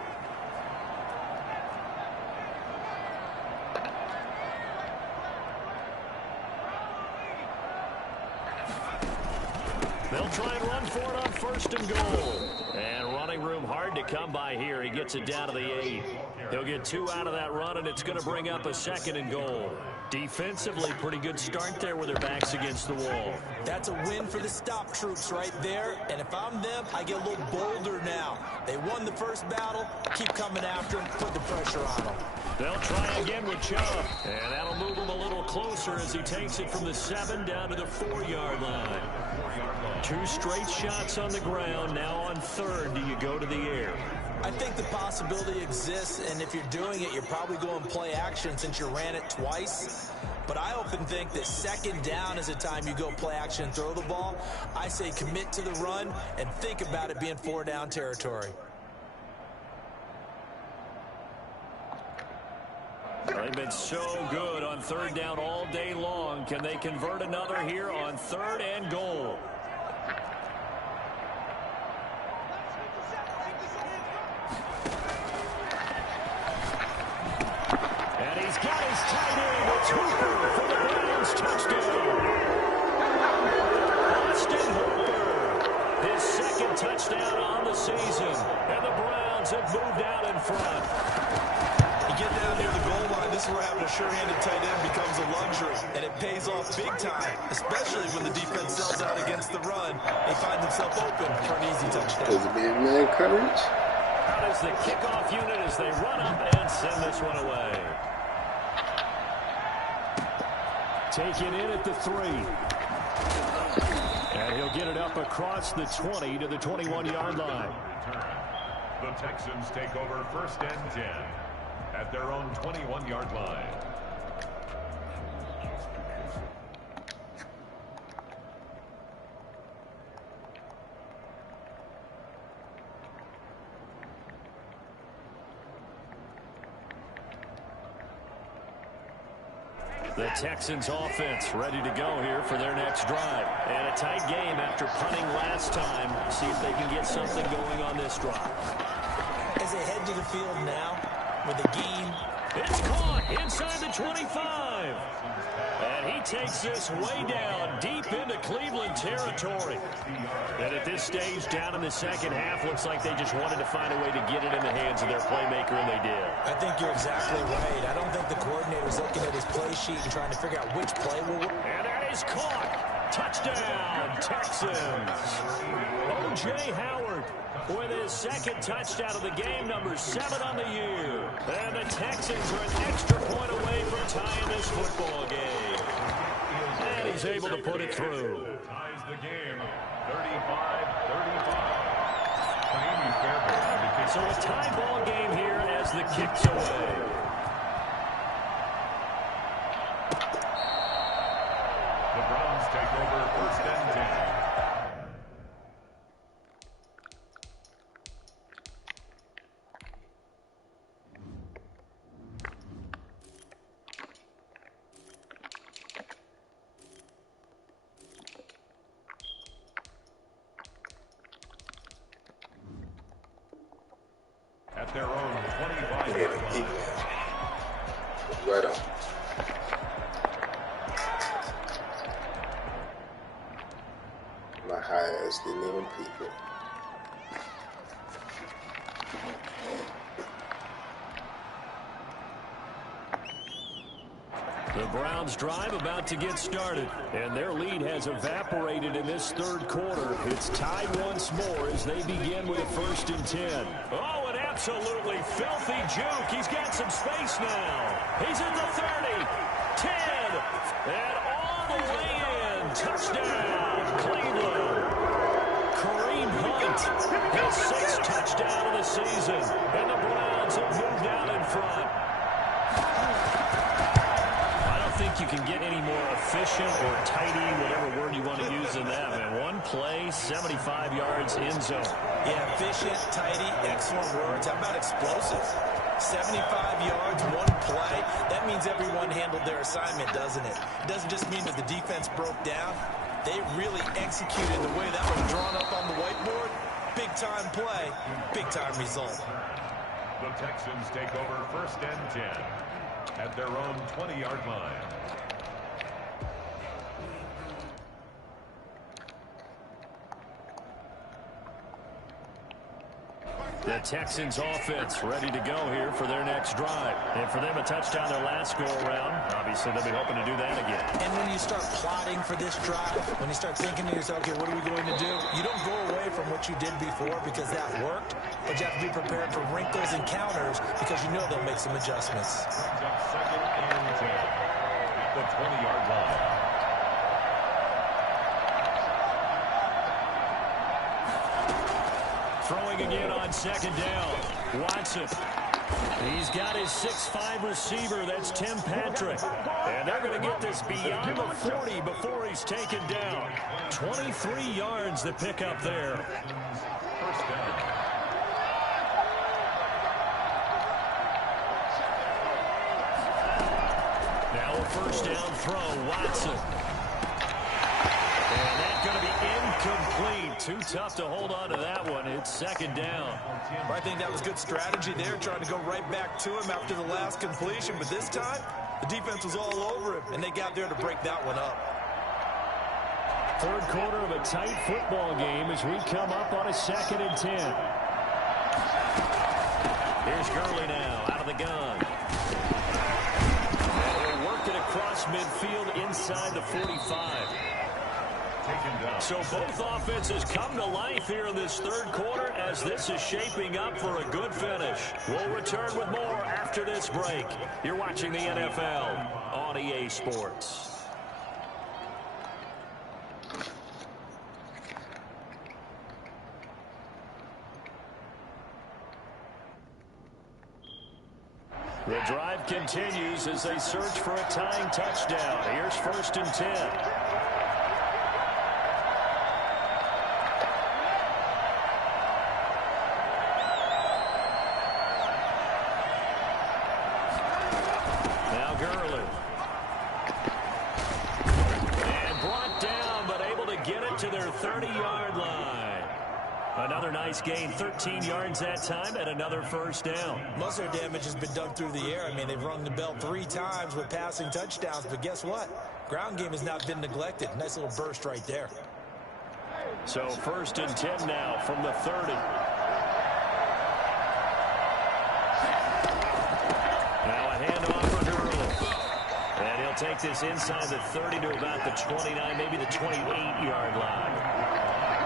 They'll try and run for it on 1st and goal. And running room hard to come by here. He gets it down to the 8. He'll get 2 out of that run, and it's going to bring up a 2nd and goal. Defensively, pretty good start there with their backs against the wall. That's a win for the stop troops right there. And if I'm them, I get a little bolder now. They won the first battle. Keep coming after them. Put the pressure on them. They'll try again with Chubb. And that'll move him a little closer as he takes it from the 7 down to the 4-yard line. 2 straight shots on the ground. Now on 3rd, do you go to the air? I think the possibility exists, and if you're doing it, you're probably going play action since you ran it twice. But I often think that 2nd down is a time you go play action and throw the ball. I say commit to the run and think about it being 4-down territory. They've been so good on 3rd down all day long. Can they convert another here on 3rd and goal? And he's got his tight end. It's Hooper for the Browns touchdown. Austin Hooper, his 2nd touchdown on the season. And the Browns have moved out in front. Get down near the goal line, this is where having a sure-handed tight end becomes a luxury, and it pays off big time, especially when the defense sells out against the run. They find themselves open for an easy touchdown. Does it mean man coverage? How does the kickoff unit as they run up and send this one away? Taken in at the 3. And he'll get it up across the 20 to the 21-yard line. The Texans take over 1st and 10 at their own 21-yard line. The Texans offense ready to go here for their next drive. And a tight game after punting last time. See if they can get something going on this drive. As they head to the field now, with the game. It's caught inside the 25. And he takes this way down deep into Cleveland territory. And at this stage, down in the 2nd half, looks like they just wanted to find a way to get it in the hands of their playmaker, and they did. I think you're exactly right. I don't think the coordinator's looking at his play sheet and trying to figure out which play will work. And that is caught. Touchdown, Texans. O.J. Howard. with his second touchdown of the game, number 7 on the year. And the Texans are an extra point away from tying this football game. And he's able to put it through. Ties the game, 35-35. So a tie ball game here as the kick's away. The Browns take over 1st and 10. At their own 25-yard line. Right on. My high ass didn't even peek it. The Browns drive about to get started, and their lead has evaporated in this third quarter. It's tied once more as they begin with a 1st and 10. Oh, an absolutely filthy juke. He's got some space now. He's at the 30, 10, and all the way in. Touchdown, Cleveland. Kareem Hunt has 6th touchdown of the season, and the Browns have moved out in front. I think you can get any more efficient or tidy, whatever word you want to use in that, man. One play, 75 yards, end zone. Yeah, efficient, tidy, excellent words. How about explosive? 75 yards, one play. That means everyone handled their assignment, doesn't it? It doesn't just mean that the defense broke down. They really executed the way that was drawn up on the whiteboard. Big-time play, big-time result. The Texans take over 1st and 10 at their own 20-yard line. The Texans offense ready to go here for their next drive. And for them, a touchdown their last go-around. Obviously, they'll be hoping to do that again. And when you start plotting for this drive, when you start thinking to yourself, okay, what are we going to do? You don't go away from what you did before because that worked, but you have to be prepared for wrinkles and counters because you know they'll make some adjustments. 2nd and 10 at the 20-yard line. Throwing again on 2nd down. Watson. He's got his 6'5 receiver. That's Tim Patrick. And they're going to get this beyond the 40 before he's taken down. 23 yards to pick up there. 1st down. Now a 1st down throw. Watson. And that's going to be incomplete. Too tough to hold on to that one. It's 2nd down. I think that was good strategy there, trying to go right back to him after the last completion. But this time, the defense was all over him, and they got there to break that one up. Third quarter of a tight football game as we come up on a 2nd and 10. Here's Gurley now, out of the gun. And he'll work it across midfield inside the 45. So both offenses come to life here in this third quarter as this is shaping up for a good finish. We'll return with more after this break. You're watching the NFL on EA Sports. The drive continues as they search for a tying touchdown. Here's 1st and 10. Another nice gain, 13 yards that time, and another 1st down. Most of their damage has been done through the air. I mean, they've rung the bell 3 times with passing touchdowns, but guess what? Ground game has not been neglected. Nice little burst right there. So 1st and 10 now from the 30. Now a handoff for Gurley. And he'll take this inside the 30 to about the 29, maybe the 28-yard line.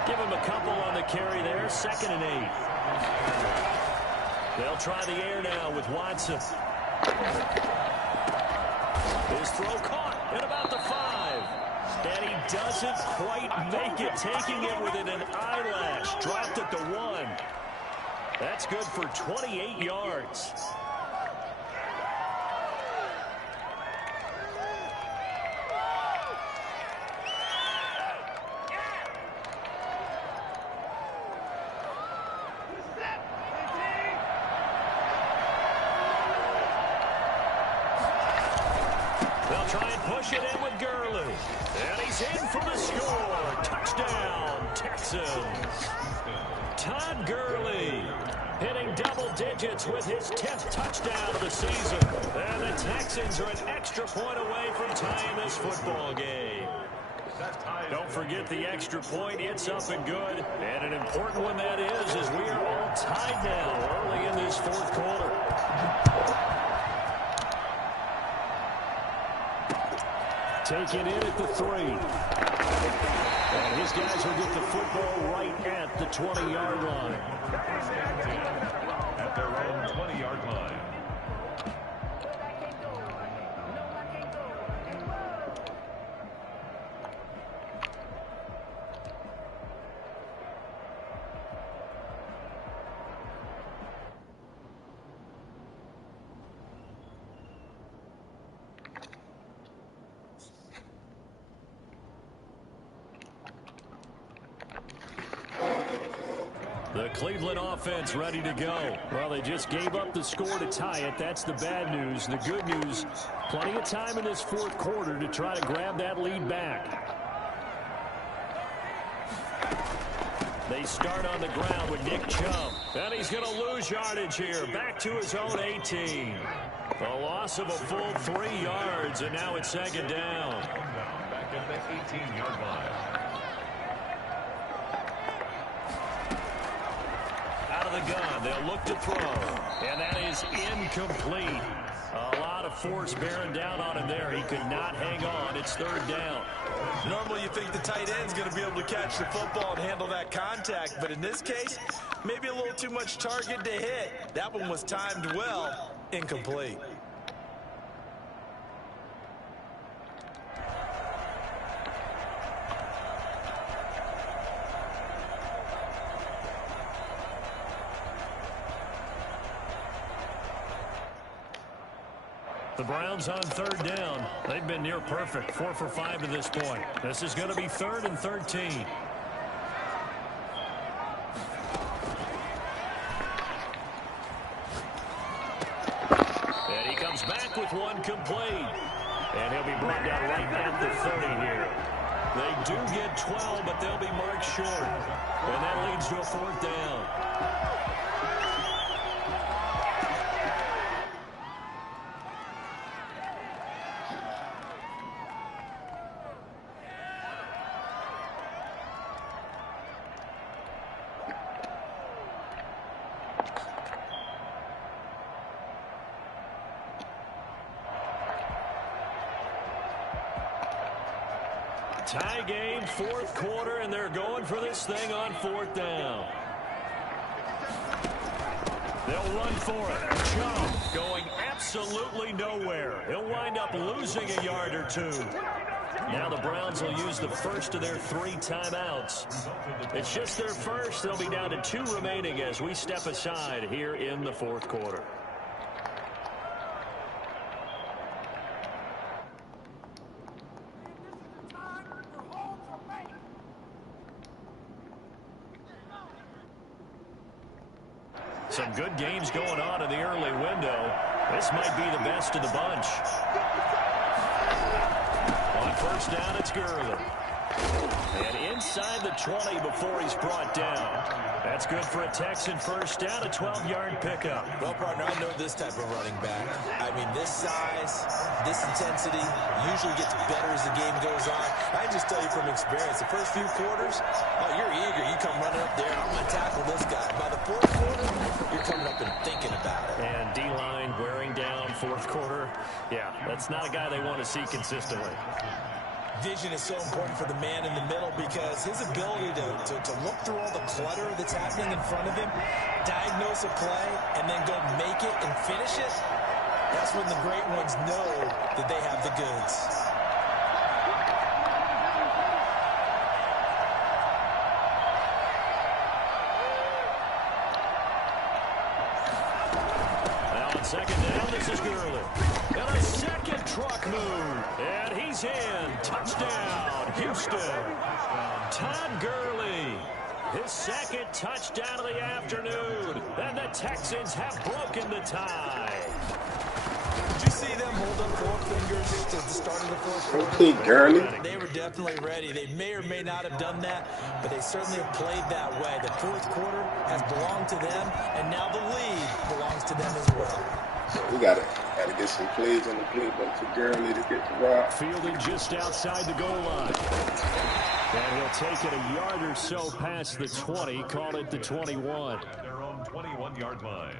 Give him a couple on the carry there. 2nd and 8. They'll try the air now with Watson. His throw caught at about the 5. And he doesn't quite make it, taking it within an eyelash. Dropped at the 1. That's good for 28 yards. They'll try and push it in with Gurley. And he's in for the score. Touchdown, Texans. Todd Gurley hitting double digits with his 10th touchdown of the season. And the Texans are an extra point away from tying this football game. Don't forget the extra point. It's up and good. And an important one that is, as we are all tied now early in this 4th quarter. Taken in at the 3. And his guys will get the football right at the 20-yard line. At their own 20-yard line. The Cleveland offense ready to go. Well, they just gave up the score to tie it. That's the bad news. The good news, plenty of time in this 4th quarter to try to grab that lead back. They start on the ground with Nick Chubb. And he's going to lose yardage here. Back to his own 18. A loss of a full 3 yards, and now it's 2nd down. Back at the 18-yard line. The gun. They'll look to throw. And that is incomplete. A lot of force bearing down on him there. He could not hang on. It's 3rd down. Normally you think the tight end's going to be able to catch the football and handle that contact. But in this case, maybe a little too much target to hit. That one was timed well. Incomplete. The Browns on 3rd down. They've been near perfect. 4 for 5 to this point. This is going to be 3rd and 13. And he comes back with one complete. And he'll be brought down right at the 30 here. They do get 12, but they'll be marked short. And that leads to a 4th down. Tie game, 4th quarter, and they're going for this thing on 4th down. They'll run for it. Chubb going absolutely nowhere. He'll wind up losing a yard or 2. Now the Browns will use the first of their 3 timeouts. It's just their first. They'll be down to 2 remaining as we step aside here in the 4th quarter. Some good games going on in the early window. This might be the best of the bunch. On 1st down, it's Gurley. And inside the 20 before he's brought down. That's good for a Texan 1st down, a 12-yard pickup. Well, partner, I know this type of running back. I mean, this size, this intensity usually gets better as the game goes on. I just tell you from experience, the first few quarters, oh, you're eager. You come running up there, I'm going to tackle this guy. By the 4th quarter, you're coming up and thinking about it. And D-line wearing down 4th quarter. Yeah, that's not a guy they want to see consistently. Vision is so important for the man in the middle because his ability to look through all the clutter that's happening in front of him, diagnose a play, and then go make it and finish it, that's when the great ones know that they have the goods. Now on second down, this is Gurley. And a second truck move. And he's in. Touchdown, Houston. Todd Gurley. His second touchdown of the afternoon. And the Texans have broken the tie. Did you see them hold up 4 fingers to the start of the fourth quarter? Complete Gurley. They were definitely ready. They may or may not have done that, but they certainly have played that way. The fourth quarter has belonged to them, and now the lead belongs to them as well. We gotta get some plays on the playbook for Gurley to get the rock. Fielding just outside the goal line. And he'll take it a yard or so past the 20, call it the 21. Their own 21-yard line.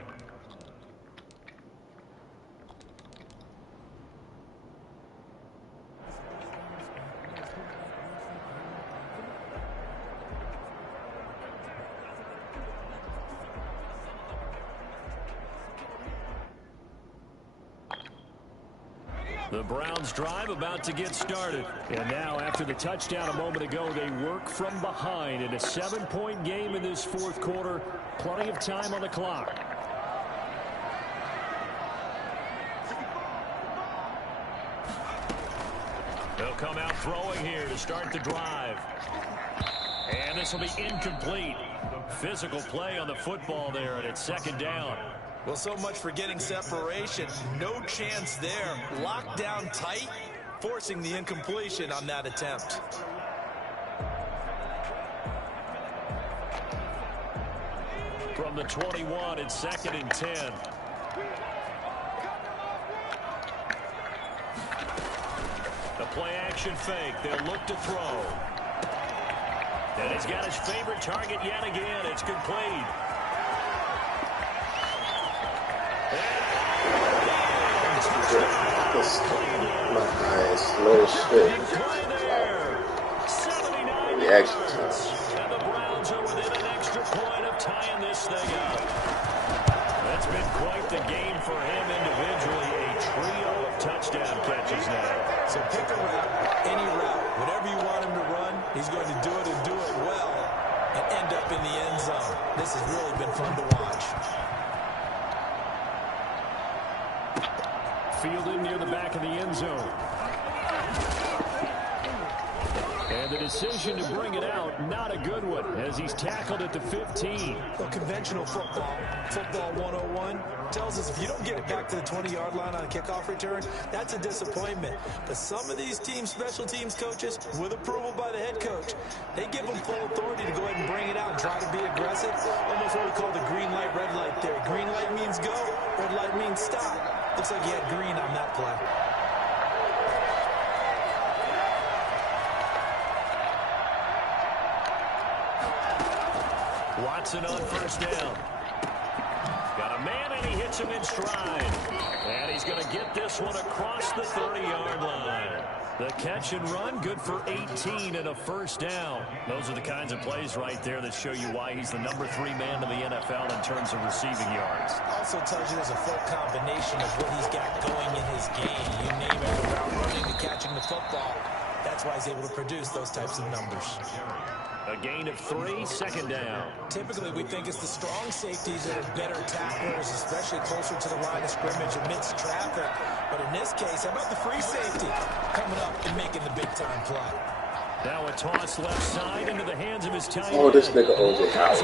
The Browns drive about to get started. And now after the touchdown a moment ago, they work from behind in a 7-point game in this fourth quarter. Plenty of time on the clock. They'll come out throwing here to start the drive. And this will be incomplete. Physical play on the football there, and it's second down. Well, so much for getting separation. No chance there. Locked down tight, forcing the incompletion on that attempt. From the 21, it's second and 10. The play action fake. They'll look to throw. And he's got his favorite target yet again. It's complete. My eyes, no shit. Reaction time. And the Browns are within an extra point of tying this thing up. That's been quite the game for him individually. A trio of touchdown catches now. So pick a route, any route, whatever you want him to run, he's going to do it and do it well and end up in the end zone. This has really been fun to watch. Fielded near the back of the end zone. And the decision to bring it out, not a good one, as he's tackled at the 15. Well, conventional football 101, tells us if you don't get it back to the 20-yard line on a kickoff return, that's a disappointment. But some of these teams, special teams coaches, with approval by the head coach, they give them full authority to go ahead and bring it out and try to be aggressive. Almost what we call the green light, red light theory. Green light means go, red light means stop. Looks like he had green on that play. Watson on first down. Got a man, and he hits him in stride. And he's going to get this one across the 30-yard line. The catch and run, good for 18 and a first down. Those are the kinds of plays right there that show you why he's the number 3 man in the NFL in terms of receiving yards. Also tells you there's a full combination of what he's got going in his game. You name it, from route running to catching the football. That's why he's able to produce those types of numbers. A gain of 3, second down. Typically, we think it's the strong safeties that are better tacklers, especially closer to the line of scrimmage amidst traffic. But in this case, how about the free safety coming up and making the big-time play? Now a toss left side into the hands of his tight end. Oh, this nigga O.J. Howard.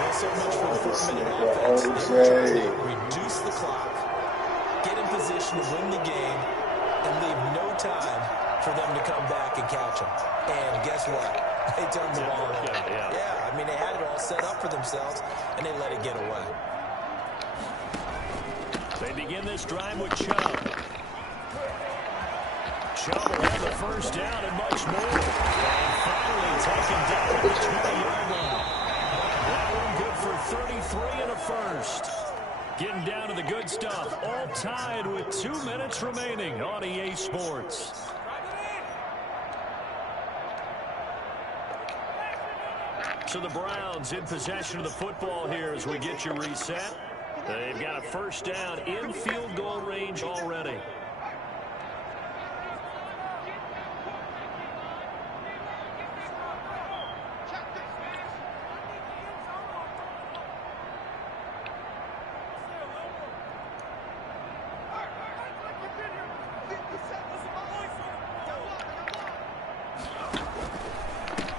Well, so much for the 4-minute offense. They were trying to reduce the clock, get in position to win the game, and leave no time for them to come back and catch him. And guess what? They turned the ball over. Yeah, I mean, they had it all set up for themselves, and they let it get away. They begin this drive with Chubb. Chubb will have the first down and much more. And finally taken down at the 20-yard line. That one good for 33 and a first. Getting down to the good stuff. All tied with 2 minutes remaining on EA Sports. So the Browns in possession of the football here as we get you reset. They've got a first down in field goal range already.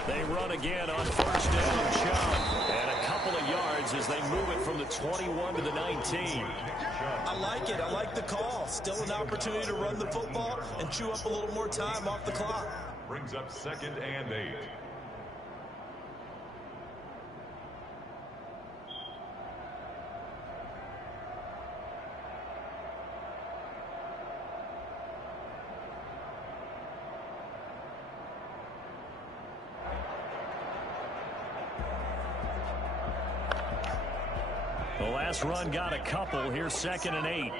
They run again on first down and Chubb. And a couple of yards as they move it from the 21 to the 19. I like it. I like the call. Still an opportunity to run the football and chew up a little more time off the clock. Brings up 2nd and 8. The last run got a couple. Here's 2nd and 8.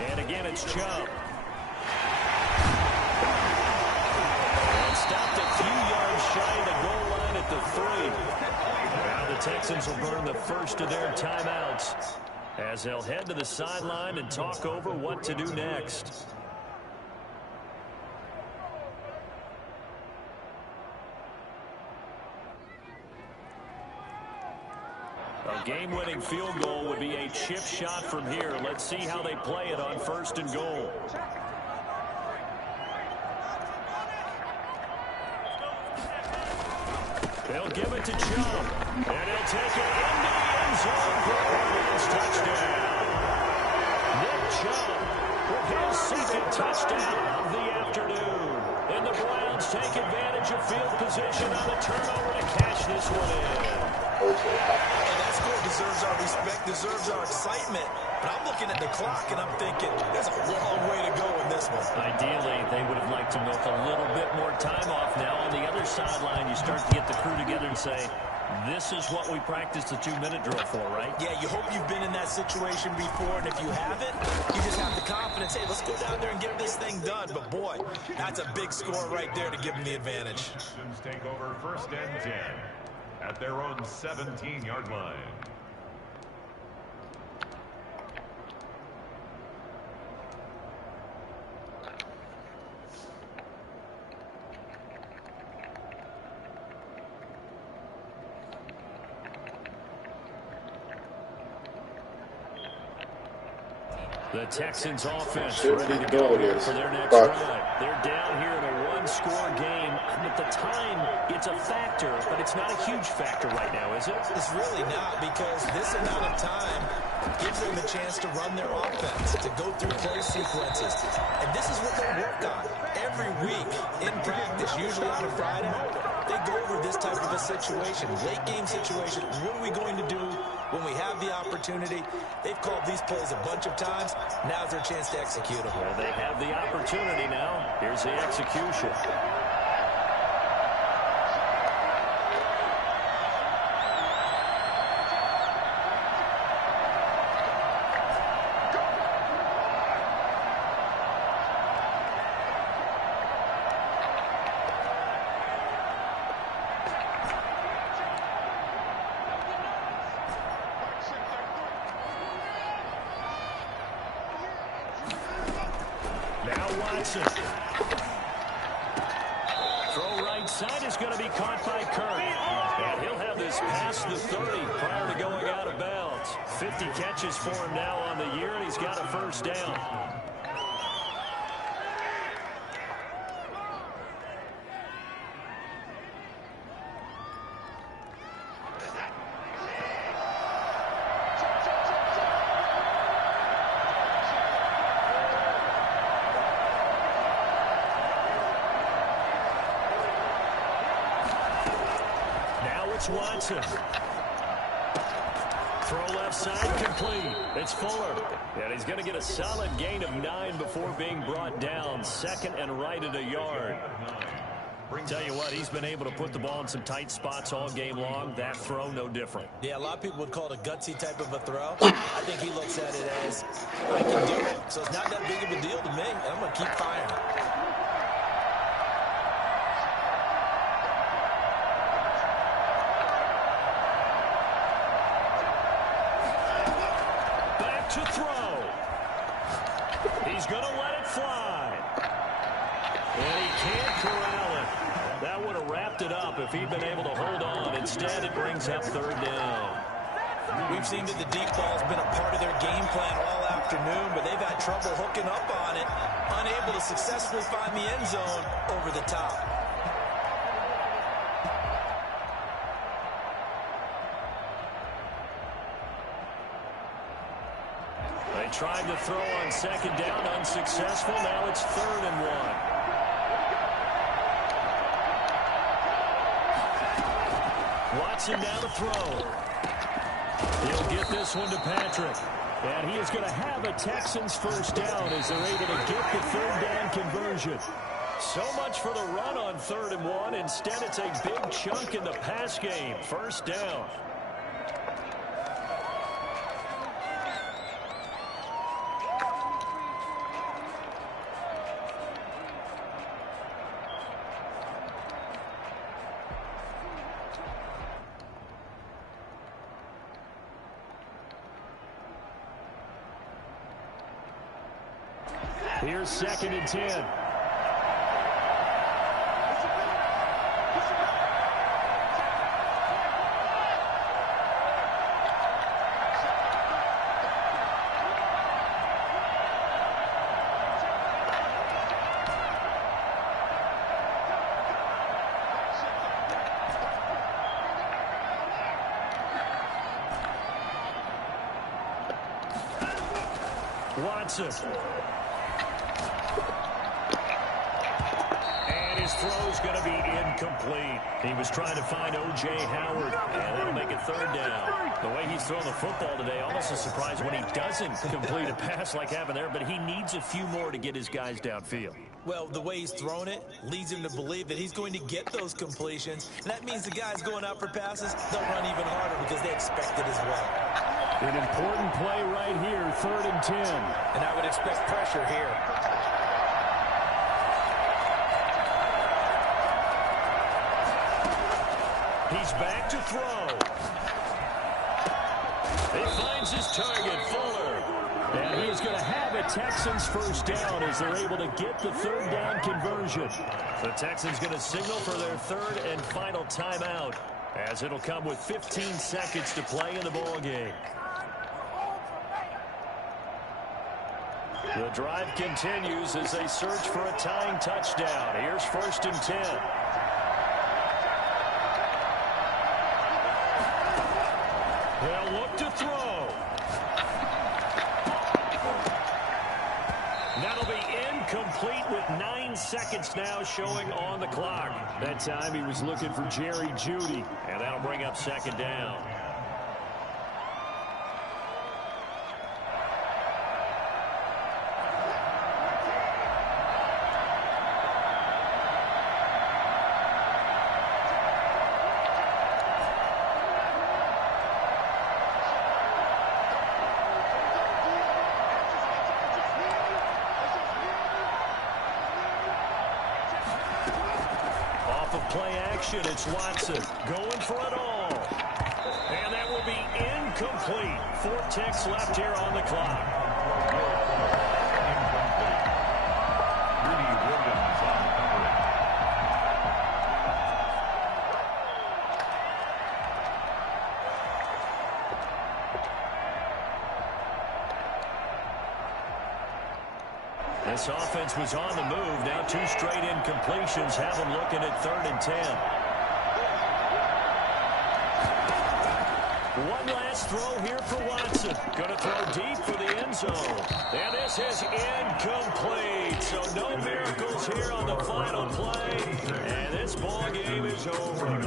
And again, it's Chubb. And stopped a few yards shy of the goal line at the 3. Now the Texans will burn the first of their timeouts as they'll head to the sideline and talk over what to do next. A game-winning field goal would be a chip shot from here. Let's see how they play it on 1st and goal. They'll give it to Chubb, and he'll take it into the end zone for a Browns touchdown. Nick Chubb with his 2nd touchdown of the afternoon. And the Browns take advantage of field position on the turnover to cash this one in. And that score deserves our respect, deserves our excitement. But I'm looking at the clock, and I'm thinking, there's a long way to go in this one. Ideally, they would have liked to milk a little bit more time off. Now, on the other sideline, you start to get the crew together and say, this is what we practiced the 2-minute drill for, right? Yeah, you hope you've been in that situation before, and if you haven't, you just have the confidence, hey, let's go down there and get this thing done. But, boy, that's a big score right there to give them the advantage. Texans take over 1st and 10 at their own 17-yard line. The Texans offense ready to go here for their next drive. They're down here in a one-score game. At the time, it's a factor, but it's not a huge factor right now, is it? It's really not, because this amount of time gives them a chance to run their offense, to go through play sequences. And this is what they work on every week in practice, usually on a Friday. They go over this type of a situation, late-game situation. What are we going to do when we have the opportunity? They've called these plays a bunch of times. Now's their chance to execute them. Well, they have the opportunity now. Here's the execution. Watson. Throw right side is going to be caught by Kirk. And he'll have this past the 30 prior to going out of bounds. 50 catches for him now on the year, and he's got a first down. Watson. Throw left side complete. It's Fuller. And he's going to get a solid gain of 9 before being brought down. Second and right at a yard. Tell you what, he's been able to put the ball in some tight spots all game long. That throw, no different. Yeah, a lot of people would call it a gutsy type of a throw. I think he looks at it as, I can do it. So it's not that big of a deal to me. I'm going to keep firing. Back to throw. He's going to let it fly. And he can't corral it. That would have wrapped it up if he'd been able to hold on. Instead, it brings up third down. We've seen that the deep ball's been a part of their game plan all afternoon, but they've had trouble hooking up on it, unable to successfully find the end zone over the top. They tried to throw on second down, unsuccessful. Now it's 3rd and 1. Watson down to throw. He'll get this one to Patrick. And he is going to have a Texans first down as they're able to get the 3rd down conversion. So much for the run on 3rd and 1. Instead, it's a big chunk in the pass game. First down. Here's 2nd and 10. Watson. His throw's going to be incomplete. He was trying to find O.J. Howard, and that'll make it 3rd down. The way he's throwing the football today, almost a surprise when he doesn't complete a pass like happened there, but he needs a few more to get his guys downfield. Well, the way he's thrown it leads him to believe that he's going to get those completions. And that means the guys going out for passes, they'll run even harder because they expect it as well. An important play right here, 3rd and 10. And I would expect pressure here. He's back to throw. He finds his target, Fuller. And he's going to have a Texans first down as they're able to get the 3rd down conversion. The Texans going to signal for their 3rd and final timeout, as it'll come with 15 seconds to play in the ball game. The drive continues as they search for a tying touchdown. Here's 1st and 10. They'll look to throw. That'll be incomplete with 9 seconds now showing on the clock. That time he was looking for Jerry Jeudy. And that'll bring up 2nd down. Play action, it's Watson going for it all. And that will be incomplete. 4 ticks left here on the clock. This offense was on the move. Now 2 straight incompletions have them looking at 3rd and 10. One last throw here for Watson. Going to throw deep for the end zone. And this is incomplete. So no miracles here on the final play. And this ball game is over.